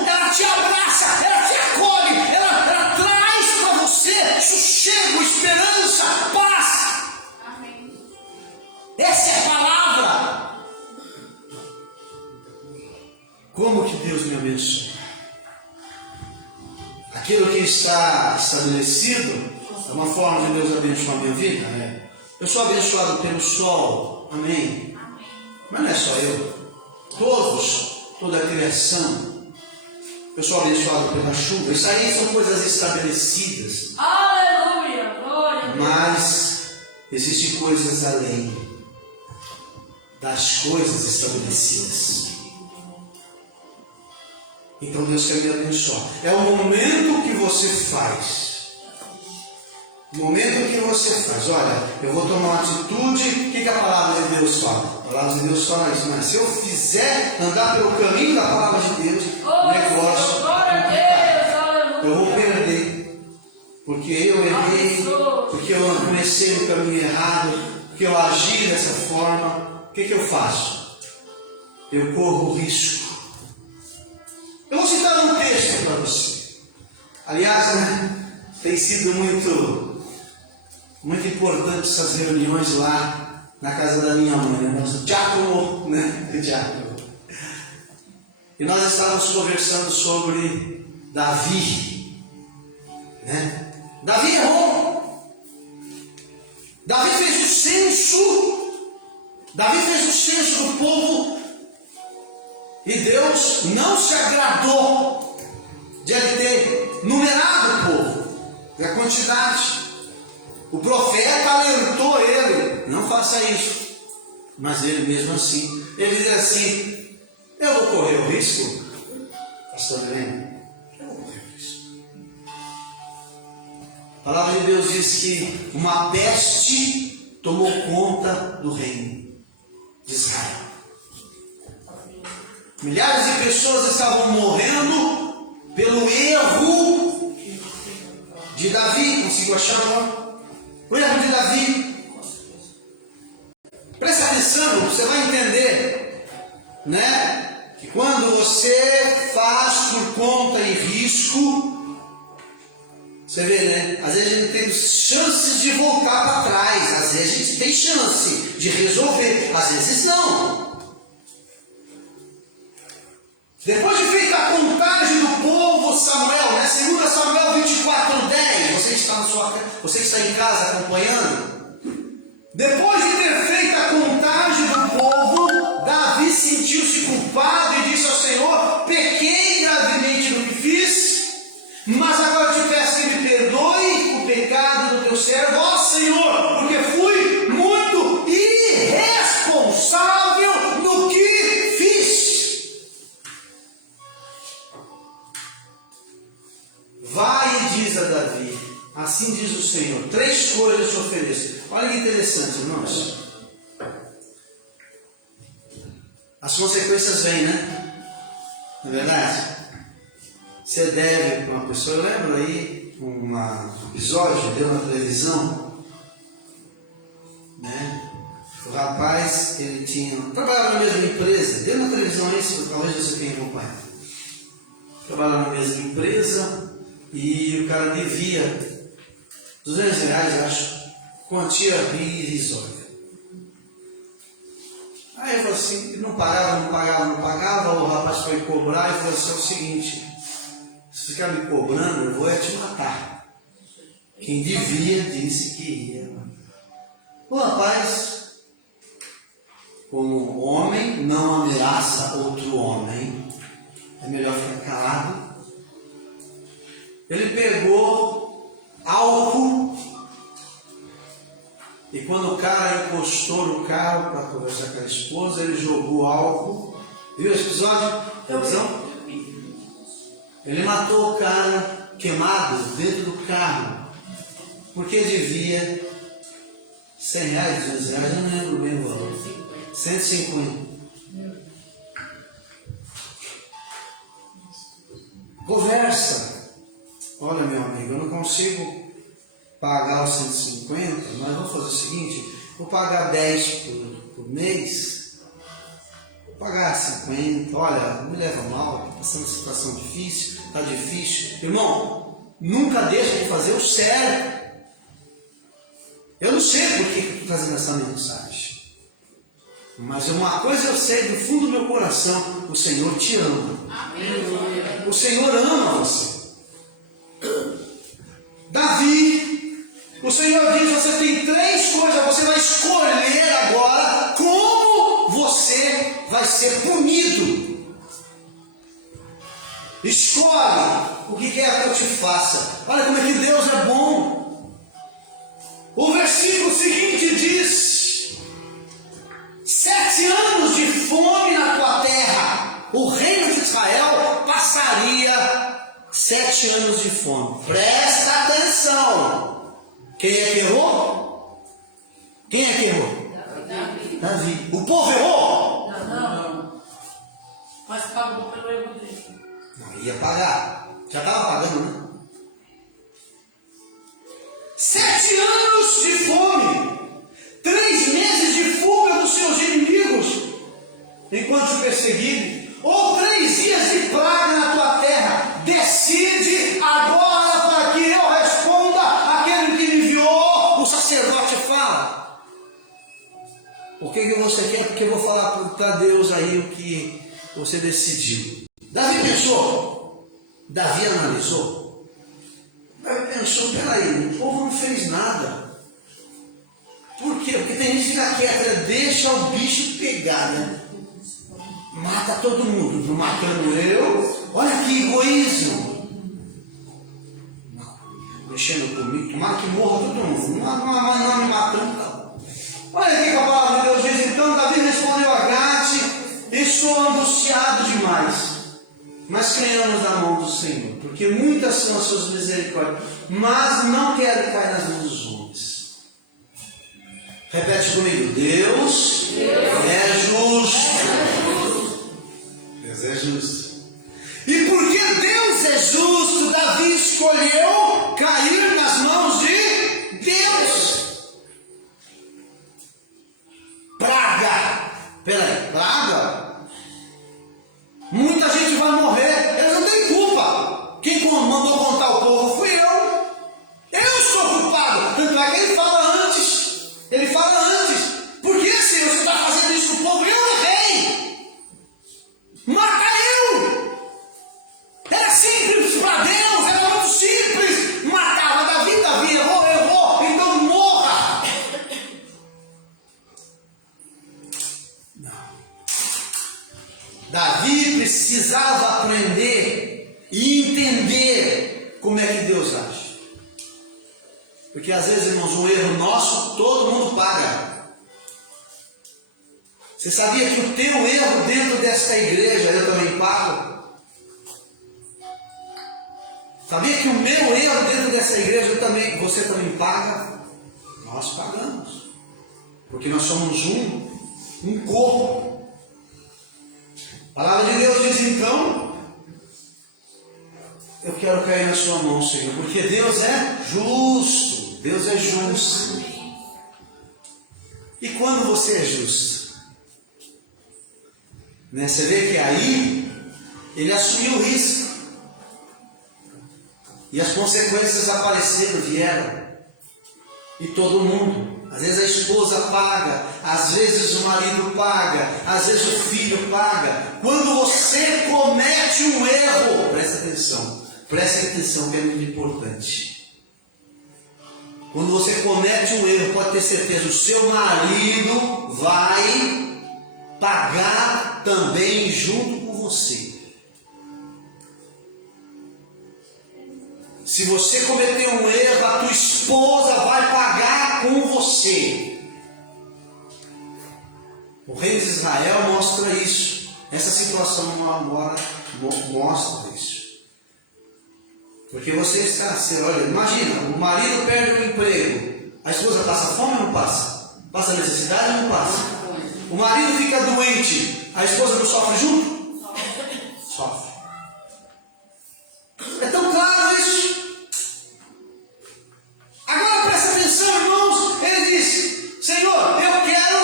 ela te abraça, ela te acolhe, ela traz para você sossego, esperança. está estabelecido, é uma forma de Deus abençoar a minha vida. Eu sou abençoado pelo sol, amém? Mas não é só eu, toda a criação. Eu sou abençoado pela chuva. Isso aí são coisas estabelecidas. Aleluia. Glória a Deus. Mas existem coisas além das coisas estabelecidas. Então Deus quer me abençoar. É o momento que você faz. O momento que você faz. Olha, eu vou tomar uma atitude. O que a palavra de Deus fala? A palavra de Deus fala isso. Mas se eu fizer andar pelo caminho da palavra de Deus, o negócio, glória a Deus, aleluia. eu vou perder. Porque eu errei. Porque eu comecei no caminho errado. Porque eu agi dessa forma. O que eu faço? Eu corro risco. Eu vou citar um texto para você. Aliás, tem sido muito importante essas reuniões lá na casa da minha mãe, nosso diácono, Diácono. E nós estávamos conversando sobre Davi, Davi errou. Davi fez o censo do povo. E Deus não se agradou de ele ter numerado o povo, a quantidade. O profeta alertou ele, não faça isso. Mas ele mesmo assim, ele diz assim: eu vou correr o risco. Pastor Helena, eu vou correr o risco. A palavra de Deus diz que uma peste tomou conta do reino de Israel. Milhares de pessoas estavam morrendo pelo erro de Davi. Consigo achar o erro de Davi. Presta atenção, você vai entender, que quando você faz por conta e risco, você vê, às vezes a gente tem chances de voltar para trás, às vezes a gente tem chance de resolver, às vezes não. Depois de feita a contagem do povo, Samuel, 2 Samuel 24:10, você que está em casa acompanhando, depois de ter feito a contagem do povo, Davi sentiu-se culpado e disse ao Senhor: pequei gravemente no que fiz, mas agora te peço que me perdoe o pecado do teu servo, ó Senhor, porque fui muito irresponsável no que fiz. Vai e diz a Davi: assim diz o Senhor, 3 coisas te ofereço. Olha que interessante, irmãos. As consequências vêm, não é verdade? Você deve para uma pessoa. Eu lembro aí um episódio, deu na televisão, O rapaz, ele trabalhava na mesma empresa, deu na televisão isso, talvez você tenha acompanhado. Trabalhava na mesma empresa e o cara devia R$200, acho, quantia irrisória. Aí eu falei assim, não pagava, o rapaz foi cobrar e falou assim: é o seguinte, se ficar me cobrando, eu vou te matar. Quem devia disse que ia. O rapaz, como homem, não ameaça outro homem, é melhor ficar calado. Ele pegou álcool e quando o cara encostou no carro para conversar com a esposa, ele jogou álcool. Viu esse episódio? Ele matou o cara queimado dentro do carro, porque devia R$100, R$200, eu não lembro bem o valor. 150. Conversa. Olha, meu amigo, eu não consigo pagar os 150, mas vou fazer o seguinte: vou pagar 10 por mês, vou pagar 50, olha, não me leva mal, está passando uma situação difícil, está difícil. Irmão, nunca deixa de fazer o certo. Eu não sei por que estou trazendo essa mensagem, mas uma coisa eu sei do fundo do meu coração: o Senhor te ama. O Senhor ama você. Davi, o Senhor diz: você tem 3 coisas, você vai escolher agora como você vai ser punido. Escolhe o que quer que eu te faça. Olha como é que Deus é bom. O versículo seguinte diz: 7 anos de fome na tua terra. O reino de Israel passaria 7 anos de fome. Presta atenção. Quem é que errou? Quem é que errou? Davi. O povo errou? Não. Mas pagou pelo erro dele. Não, ia pagar. Já estava pagando, né? 7 anos de fome. 3 meses de fuga dos seus inimigos enquanto te perseguirem. Ou 3 dias de praga na tua terra. Decide agora para que eu responda aquele que me enviou. O sacerdote fala: o que você quer? Porque eu vou falar para Deus aí o que você decidiu. Davi pensou. Davi analisou. Davi pensou: peraí, o povo não fez nada. Por quê? Porque tem gente que fica quieta, deixa o bicho pegar, né? Mata todo mundo, não matando eu. Olha que egoísmo. Mexendo comigo, tomara que morra todo mundo. Não me matando, não. Olha aqui que a palavra de Deus diz: então Davi respondeu a Gade: estou angustiado demais, mas creiamos na mão do Senhor, porque muitas são as suas misericórdias, mas não quero cair nas mãos dos homens. Repete comigo: Deus é justo. Deus é justo. E porque Deus é justo, Davi escolheu cair nas mãos de Deus. Praga. Peraí, praga? Muita gente vai morrer, eles não têm culpa. Quem mandou contar o povo fui eu. Eu sou culpado. Tanto é que ele fala antes. Ele fala antes: por que, Senhor, você está fazendo isso com o povo? Eu errei. Mata eu. Era simples para Deus, era muito simples. Matava Davi errou, então morra. Não. Davi precisava aprender e entender como é que Deus age. Porque às vezes, irmãos, um erro nosso, todo mundo paga. Você sabia que o teu erro dentro desta igreja eu também pago? Sabia que o meu erro dentro dessa igreja você também paga? Nós pagamos. Porque nós somos um corpo. A palavra de Deus diz então: eu quero cair na sua mão, Senhor, porque Deus é justo. Deus é justo. E quando você é justo? Né? Você vê que aí ele assumiu o risco. E as consequências apareceram, vieram. E todo mundo. Às vezes a esposa paga, às vezes o marido paga, às vezes o filho paga. Quando você comete um erro, preste atenção que é muito importante. Quando você comete um erro, pode ter certeza, o seu marido vai pagar também junto com você. Se você cometer um erro, a tua esposa vai pagar com você. O rei de Israel mostra isso. Essa situação agora mostra isso. Porque você olha, imagina, o marido perde o emprego, a esposa passa fome ou não passa? Passa necessidade ou não passa? O marido fica doente, a esposa não sofre junto? Sofre. É tão claro isso. Agora presta atenção, irmãos. Ele diz: Senhor, eu quero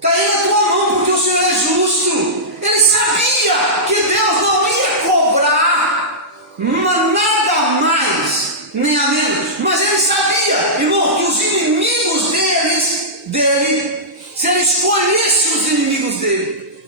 cair na tua mão, porque o Senhor é justo. Ele sabia que Deus não ia cobrar nada mais, nem a menos. Mas ele sabia, irmão, que os inimigos dele, se ele escolhesse os inimigos dele,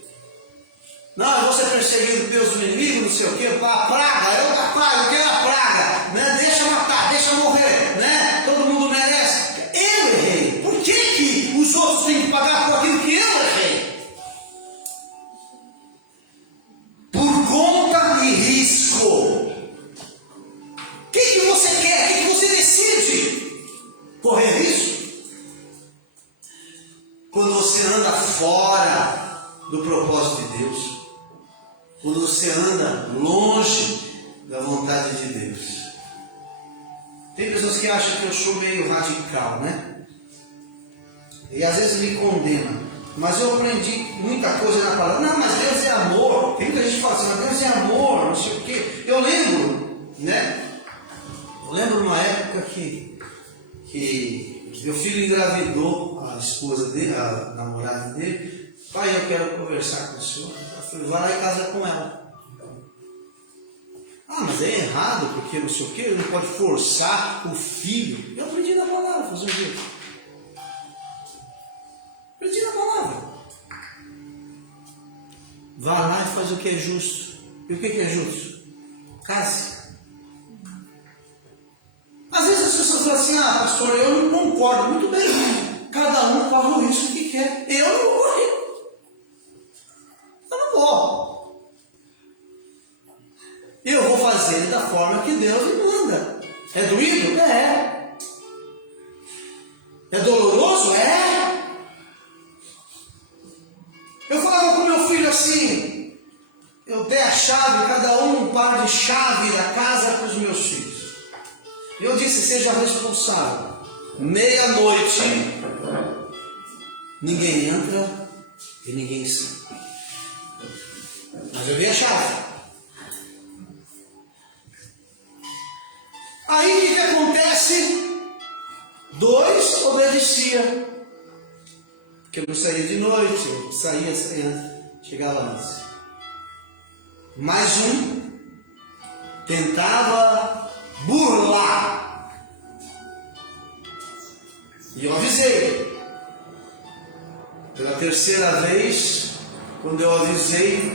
do propósito de Deus, quando você anda longe da vontade de Deus. Tem pessoas que acham que eu sou meio radical, né? E às vezes me condenam. Mas eu aprendi muita coisa na palavra. Não, mas Deus é amor. Tem muita gente que fala assim, mas Deus é amor, não sei o quê. Eu lembro, né? Eu lembro uma época que meu filho engravidou a esposa dele, a namorada dele. Pai, eu quero conversar com o senhor. Eu falei, vai lá e casa com ela. Ah, mas é errado, porque não sei o que, ele não pode forçar o filho. Eu aprendi na palavra, fazer um jeito. Aprendi na palavra. Vá lá e faz o que é justo. E o que é justo? Case. Às vezes as pessoas falam assim, ah, pastor, eu não concordo. Muito bem, cada um corre o risco que quer. Eu não vou correr. Eu não vou. Eu vou fazer da forma que Deus me manda. É doído? É. É doloroso? É. Eu falava com meu filho assim, eu dei a chave, cada um par de chave da casa para os meus filhos. Eu disse, seja responsável. Meia-noite, ninguém entra e ninguém sai. Mas eu dei a chave. Aí o que acontece? 2 obedecia. Porque eu não saía de noite, eu saía, chegava antes. Mais um tentava burlar. E eu avisei. Pela terceira vez, quando eu avisei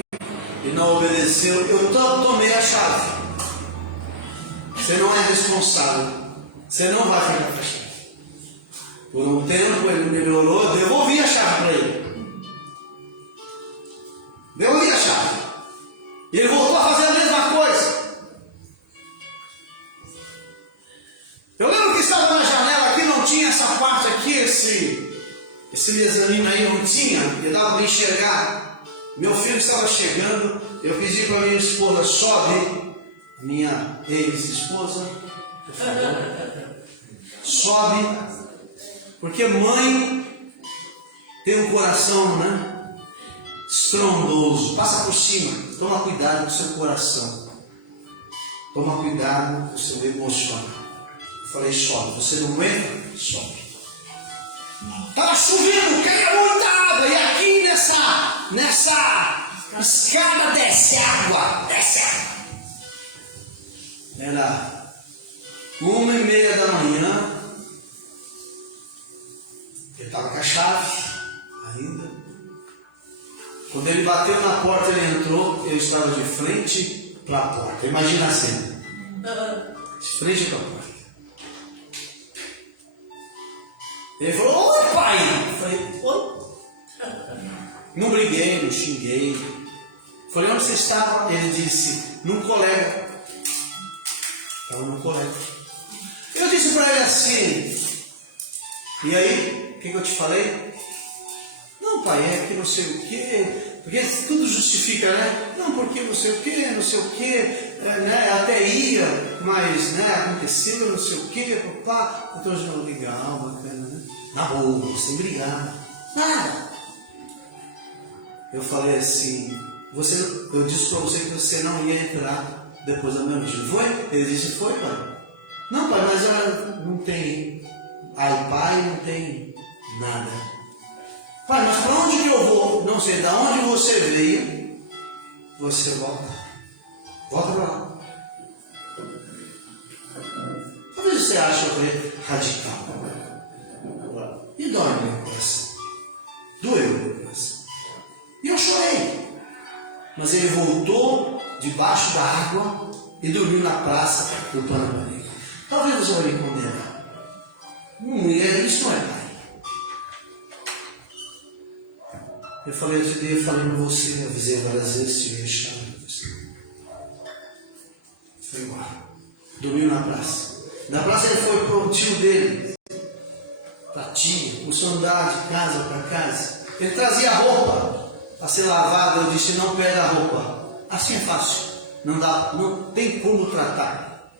e não obedeceu, eu tomei a chave. Você não é responsável. Você não vai ficar com a chave. Por um tempo ele melhorou, eu devolvi a chave para ele. Devolvi a chave. E ele voltou a fazer a mesma coisa. Eu lembro que estava na janela aqui, não tinha essa parte aqui, esse mezanino aí não tinha, e dava para enxergar. Meu filho estava chegando, eu pedi para minha esposa, sobe. Minha ex-esposa, por favor, sobe, porque mãe tem um coração, né, estrondoso, passa por cima, toma cuidado com o seu coração, toma cuidado com o seu emocional. Eu falei, sobe, você não aguenta? Sobe. Estava chovendo, caía muita água, e aqui nessa escada desce água. Era 1h30 da manhã, ele estava com a chave ainda. Quando ele bateu na porta, ele entrou, eu estava de frente para a porta. Imagina a cena. De frente para a porta. Ele falou, oi pai! Eu falei, oi? Não briguei, não xinguei. Falei, onde você estava? Ele disse, num colega. Estava no colégio. Eu disse para ele assim, e aí, o que eu te falei? Não, pai, é que não sei o quê, porque tudo justifica, né? Não, porque não sei o quê, né? Até ia, mas, né, aconteceu, não sei o quê, papá. Então, eu legal, bacana, né? Na boa, sem brigar, nada. Eu falei assim, eu disse para você que você não ia entrar depois da meia-noite. Foi? Ele disse, foi, pai. Não, pai, mas ela não tem pai, não tem nada. Pai, mas para onde que eu vou? Não sei, da onde você veio, você volta. Volta para lá. Talvez você ache eu radical. E dói no meu coração. Doeu no meu coração. E eu chorei. Mas ele voltou debaixo da água e dormiu na praça do Panamá. Talvez você vai me condenar. Isso não é pai. Eu falei para você, eu avisei várias vezes, tive a chave para você. Foi embora. Dormiu na praça. Na praça ele foi para o tio dele, para a tia, começou a andar de casa para casa. Ele trazia roupa. a ser lavada, eu disse, não pega a roupa. Assim é fácil. Não dá, não tem como tratar.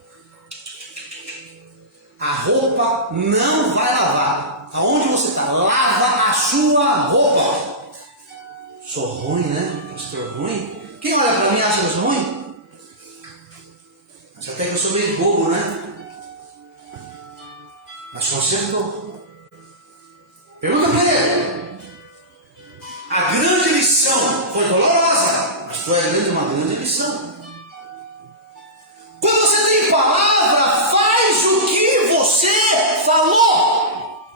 A roupa não vai lavar. Aonde você está? Lava a sua roupa. Sou ruim, né? Pastor ruim. Quem olha para mim acha que eu sou ruim? Acha até que eu sou meio bobo, né? Mas só acertou. Pergunta para ele. A grande lição foi dolorosa, mas foi uma grande lição. Quando você tem palavra, faz o que você falou.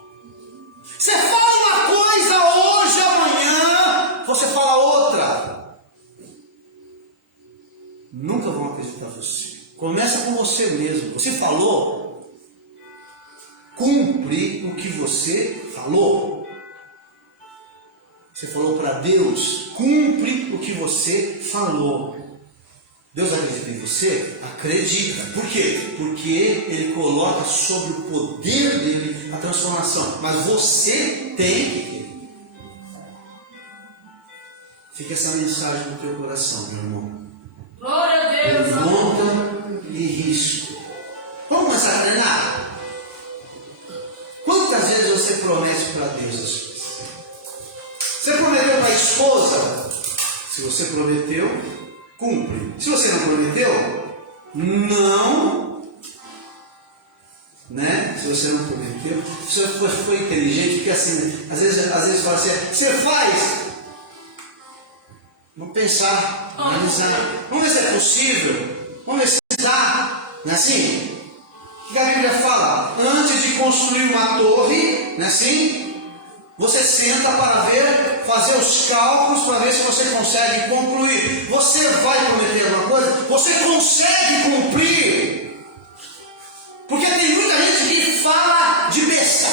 Você fala uma coisa hoje, amanhã você fala outra. Nunca vão acreditar em você. Começa com você mesmo. Você falou, cumpre o que você falou. Você falou para Deus, cumpre o que você falou. Deus acredita em você? Acredita. Por quê? Porque Ele coloca sobre o poder dele a transformação. Mas você tem que ter. Fica essa mensagem no teu coração, meu irmão. Glória a Deus. Conta e risco. Vamos começar a treinar? Quantas vezes você promete para Deus as coisas? Você prometeu para a esposa? Se você prometeu, cumpre. Se você não prometeu, não. Né? Se você não prometeu, se você foi inteligente, porque assim, às vezes fala assim, você faz. Vamos pensar, analisar. Vamos ver se é possível. Vamos ver se dá. Não é assim? O que a Bíblia fala? Antes de construir uma torre, não é assim? Você senta para ver, fazer os cálculos para ver se você consegue concluir. Você vai prometer alguma coisa? Você consegue cumprir? Porque tem muita gente que fala de besta.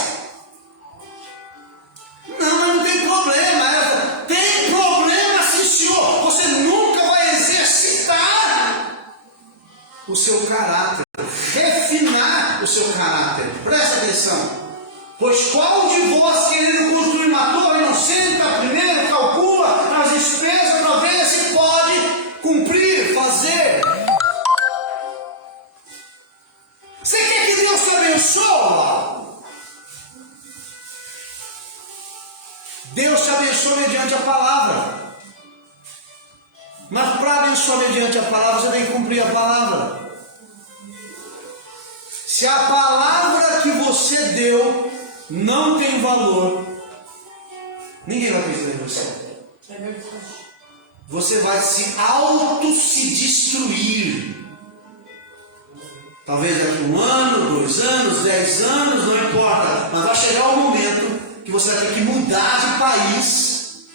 Não, mas não tem problema. Tem problema sim, senhor. Você nunca vai exercitar o seu caráter, refinar o seu caráter. Presta atenção. Pois qual de vós, querendo construir uma torre, não senta primeiro, calcula as despesas para ver se pode cumprir, fazer? Você quer que Deus te abençoe? Deus te abençoa mediante a palavra. Mas para abençoar mediante a palavra, você tem que cumprir a palavra. Se a palavra que você deu não tem valor, ninguém vai acreditar em você. É verdade. Você vai se destruir. Talvez daqui 1 ano, 2 anos, 10 anos, não importa. Mas vai chegar um momento que você vai ter que mudar de país,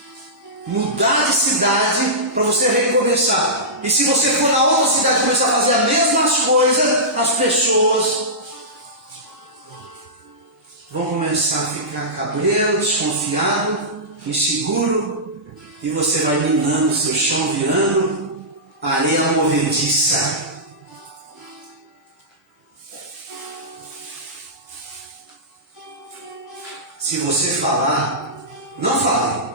mudar de cidade para você recomeçar. E se você for na outra cidade e começar a fazer as mesmas coisas, as pessoas vão começar a ficar cabreiro, desconfiado, inseguro, e você vai minando seu chão, virando areia movediça. Se você falar, não fale.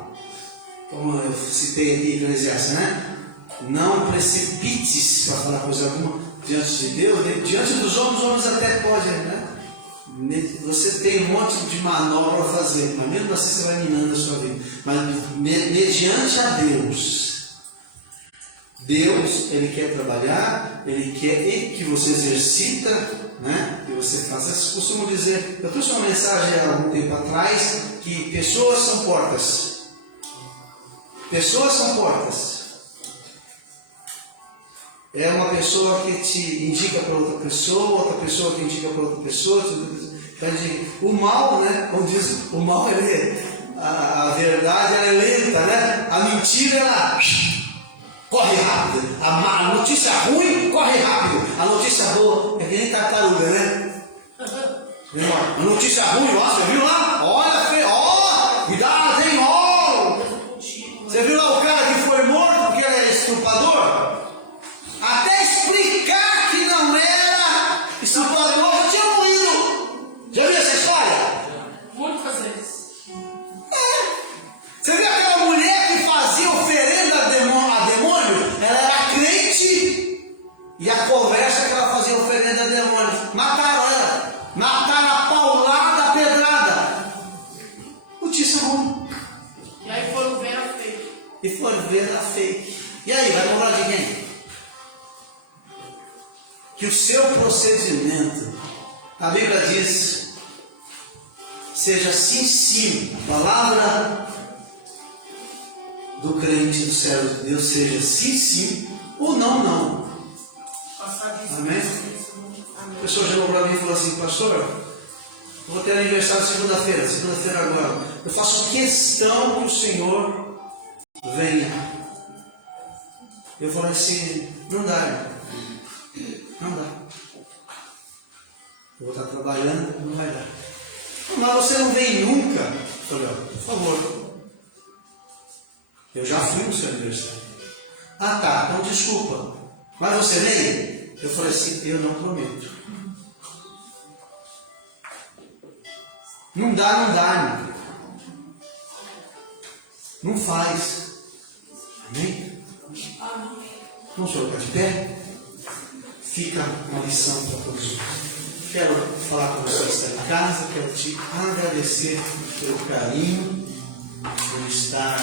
Como eu citei aqui em Eclesiastes, né? Não precipite-se para falar coisa alguma diante de Deus. Diante dos homens até podem, né? Você tem um monte de manobra para fazer, mas mesmo assim você vai minando a sua vida. Mas mediante a Deus, Ele quer trabalhar, Ele quer que você exercita, né? Que você faça. Eu costumo dizer, eu trouxe uma mensagem há algum tempo atrás, que pessoas são portas. Pessoas são portas. É uma pessoa que te indica para outra pessoa que indica para outra pessoa. O mal, né? Como diz, o mal a verdade ela é lenta, né? A mentira ela corre rápido. A notícia ruim corre rápido. A notícia boa é que nem tartaruga, né? A notícia ruim, ó, você viu lá? Olha, ó, cuidado, hein? Ó! Você viu lá o cara que foi morto porque ele era estuprador? Até explicar que não era estuprador, já tinha morrido. Já viu essa história? Muitas vezes. Você viu aquela mulher que fazia o e for ver a fake. E aí, vai cobrar de quem? Que o seu procedimento, a Bíblia diz, seja sim, sim. A palavra do crente, do servo de Deus, seja sim, sim, ou não, não. Amém? A pessoa chegou para mim e falou assim: pastor, eu vou ter aniversário segunda-feira agora. Eu faço questão que o Senhor venha. Eu falei assim: não dá. Não dá. Eu vou estar trabalhando, não vai dar. Mas você não vem nunca? Eu falei: ó, por favor. Eu já fui no seu aniversário. Ah tá, então desculpa. Mas você vem? Eu falei assim: eu não prometo. Não dá, irmão. Não faz. Amém? Vamos colocar de pé? Fica uma lição para todos nós. Quero falar com você que está em casa, quero te agradecer pelo carinho, por estar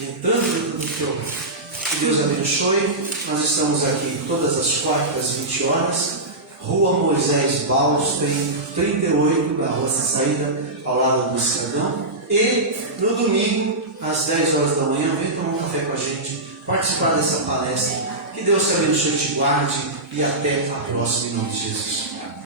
entrando no teu. Que Deus abençoe. Nós estamos aqui todas as quartas, 20 horas. Rua Moisés Baus, tem 38, da rua Saída, ao lado do Estradão. E no domingo, às 10 horas da manhã, vem tomar um café com a gente, participar dessa palestra. Que Deus te abençoe, te guarde e até a próxima, em nome de Jesus.